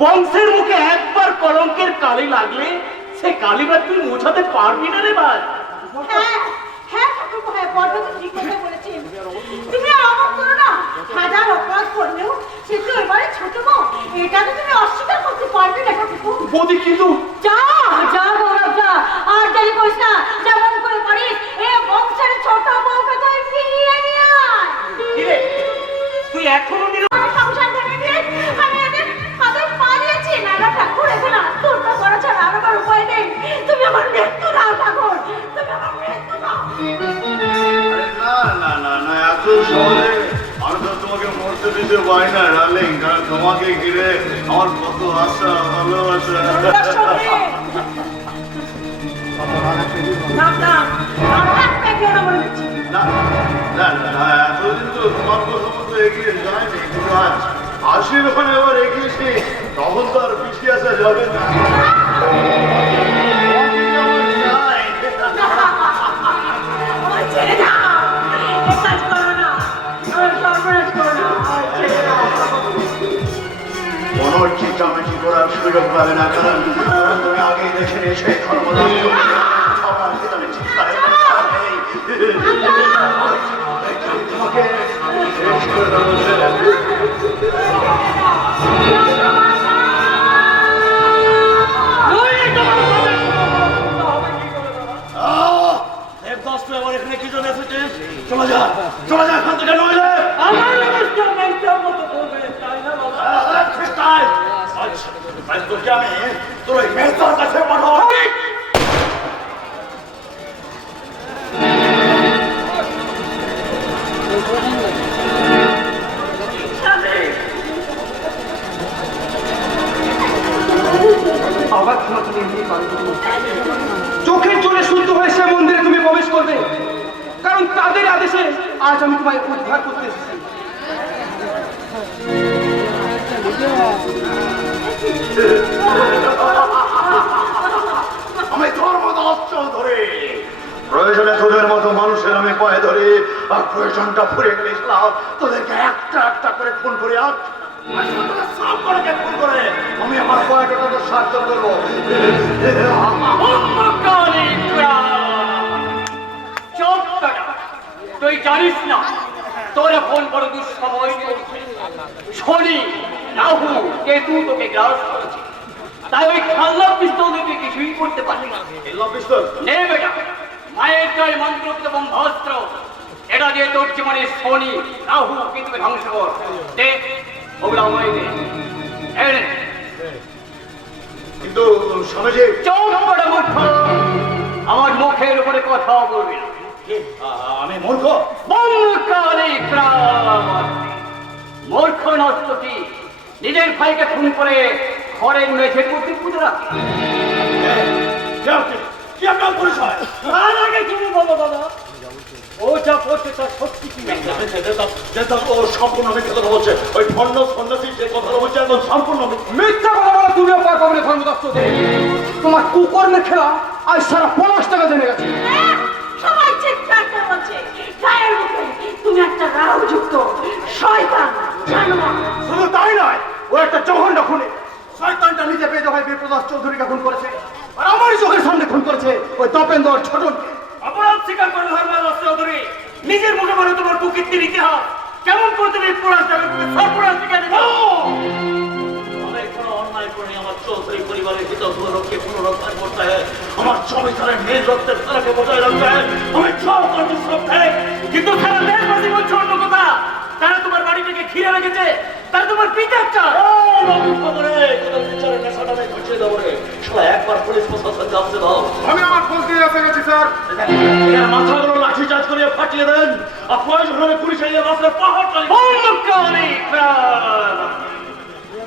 বংশের মুখে একবার কলঙ্কের কালি লাগলে সে কালিবার তুই মোছাতে পারবি না রে ভাই। হ্যাঁ হ্যাঁ ঠাকুরপো, হ্যাঁ বর্দা তো ঠিক কথা বলেছেন। তুমি আর অবাক করো না, হাজার অপরাধ করলেও সে তো এবারে ছোট বউ, এটা তো তুমি অস্বীকার করতে পারবে না ঠাকুরপো। বৌদি কিন্তু যা যা গৌরব যা, আর দেরি করিস না, যেমন করে পারিস এ বংশের ছোট বউকে তুই ফিরিয়ে নিয়ে আয়। কি রে, তুই এখনো আমার সংসার ভেঙে দিয়ে আমি এদের পালিয়েছি। না না ঠাকুর, এখন আত্মহত্যা করা ছাড়া আর আমার উপায় নেই। তুমি আমার মৃত্যু দাও ঠাকুর, তুমি আমার মৃত্যু দাও। না না না না, এত সহজে আমি তো তোমাকে মরতে দিতে পাই না ডার্লিং, কারণ তোমাকে ঘিরে আমার কত আশা ভালোবাসা। না না না, এতদিন তো তোমার কথা মতো এগিয়ে যায়নি, কিন্তু আজ আশির ওখানে আবার এগিয়েছি, তখন তো আর পিছিয়ে আসা যাবে না। কোনো চিটামিটি করার সুযোগ পাবে না, কারণ তুমি আগেই দেখে নিয়েছে ধর্মরাজ্য সবার ভিতরে চিৎকারে তোমাকে শেষ করে দেবো। দেবদাসটা আবার এখানে কি জন্য এসেছিস? চলে যা, চলে যা এখান থেকে, নইলে আমার অবস্থা মেঘটার মতো করবে, তাই না বাবা? ঠিক তাই। আচ্ছা, তাই তোকে আমি তোর ওই মেঘটার কাছে পাঠাবো। আবার তুমি চোখের জোরে শুদ্ধ হয়ে সে মন্দিরে তুমি প্রবেশ করবে, কারণ তাদের আদেশে আজ আমি তোমায় উদ্ধার করতে এসেছি। আমি ধর্মদাস চৌধুরী, প্রয়োজনে তোদের মতো মানুষের আমি পায়ে ধরে, আর প্রয়োজনটা ফুরিয়ে গেলে ইসলাম তোদেরকে একটা একটা করে খুন করে আমি আমার পয়েন্টটাকে সাহায্য করবো। তুই জানিস না তোর এখন বড় দুঃসময় চলছে। শনি রাহু কেতু তোকে গ্রাস করেছে, তাই ওই খাল্লা পিস্তল তোকে কিছুই করতে পারবি না। নে বেটা, মায়ের জয় মন্ত্র এবং ভস্ত্র, এটা দিয়ে তোর জীবনে শনি রাহু কেতুকে ধ্বংস কর। দেখ ওগুলো আমায় দে। কিন্তু স্বামীজি, চোখ বড় মূর্খ, আমার মুখের উপরে কথা বলবি না। আমি মূর্খ? মূর্খ নষ্ট কি নিজের ভাইকে খুন করে ঘরের মেঝের মধ্যে পুঁতে রাখে? কি আপনার পরিচয়? তার আগে তুমি বলো দাদা, ও যা করছে তার সত্যি কি? ও সম্পূর্ণ মিথ্যা কথা বলছে। ওই ভণ্ড সন্ন্যাসী যে কথা বলছে একদম সম্পূর্ণ মিথ্যা কথা বলা তুমিও পার পাবে না ধর্মদাস চৌধুরী। তোমার কুকর্মের খেলা আজ সারা ৫০ টাকা জেনে গেছে। সবাই চিৎকার করে বলছে, গায়ের মুখে তুমি একটা রাহুযুক্ত শয়তান জানোয়ার। শুধু তাই নয়, ও একটা জঘন্য খুনি। শয়তানটা নিজে পেয়ে হয় বিপ্রদাস চৌধুরীকে খুন করেছে, আর আমারই চোখের সামনে খুন করেছে ওই তপেন্দ্র ছোটনকে। অপরাধ স্বীকার করে ধর্মদাস চৌধুরী নিজের মুখে বলে তোমার কুকীর্তির ইতিহাস কেমন করে তুমি সর্বনাশ শিখে দেবে। আমি কোনো অন্যায় করি, আমার চৌধুরী পরিবারের হিতগুলোকে পুনরুদ্ধার করতে হয়, আমার সংবিধানের মেয়ের রক্তের ধারাকে বজায় রাখতে হয়, আমি সব করছি সব ঠিক। কিন্তু সারা দেশবাসী বলছে অন্য কথা, তারা তোমার বাড়িটাকে ঘিরে রেখেছে, তারা তোমার বিচার চায়। একবার পুলিশ প্রশাসন যাচ্ছে দাও। আমি আমার খোঁজ দিয়ে এসে গেছি স্যার। মাথাগুলো লাঠি চার্জ করিয়ে ফাটিয়ে দেন, আর প্রয়োজন হলে পুলিশ এসে মাথায় পাহাড় চালিয়ে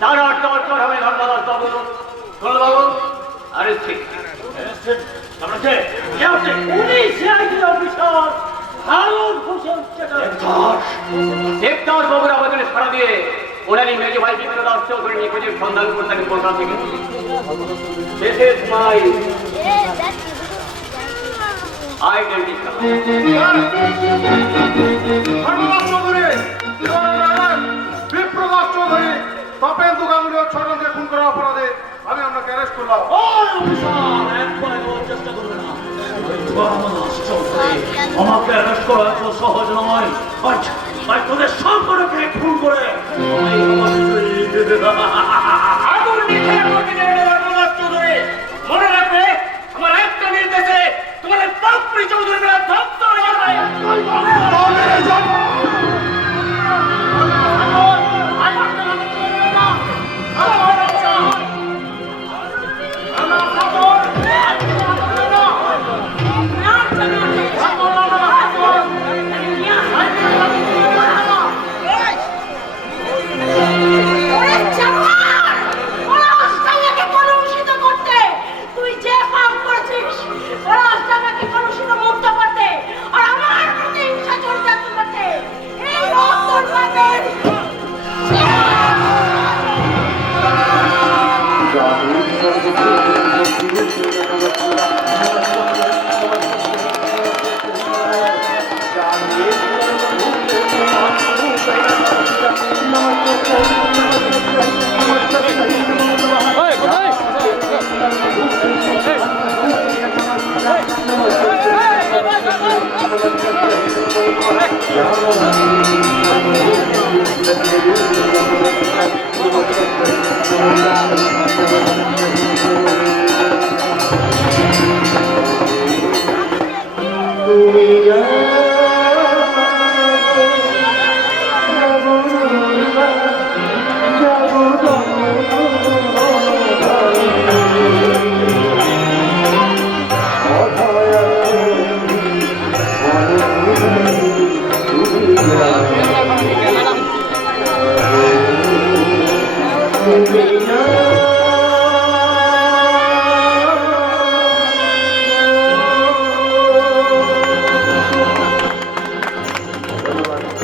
তারা টর্চর হবে ধর্মদাস বাবু। ধন্যবাবু, আরে ঠিক দেবদাস বাবুর আবেদনে সাড়া দিয়ে ওনারই মেজে ভাই বিপ্রদাস চৌধুরী নিখোঁজের সন্ধান করতেন কলকাতা থেকে। শেষের মাই আইডেন্টি ধর্মদাস চৌধুরী, বিপ্রদাস চৌধুরী তপেন্দু গাঙ্গুলি ও ছোটনকে খুন করার অপরাধে আমি আপনাকে অ্যারেস্ট করলাম। চেষ্টা করবে না, আমাকে অ্যারেস্ট করা এত সহজ নয়। তোদের সম্পর্কে খুন করে মনে রাখবে, আমার একটা নির্দেশে তোমাদের পাপড়ি চৌধুরীর ধ্বংস হয়ে যাবে। Thank you.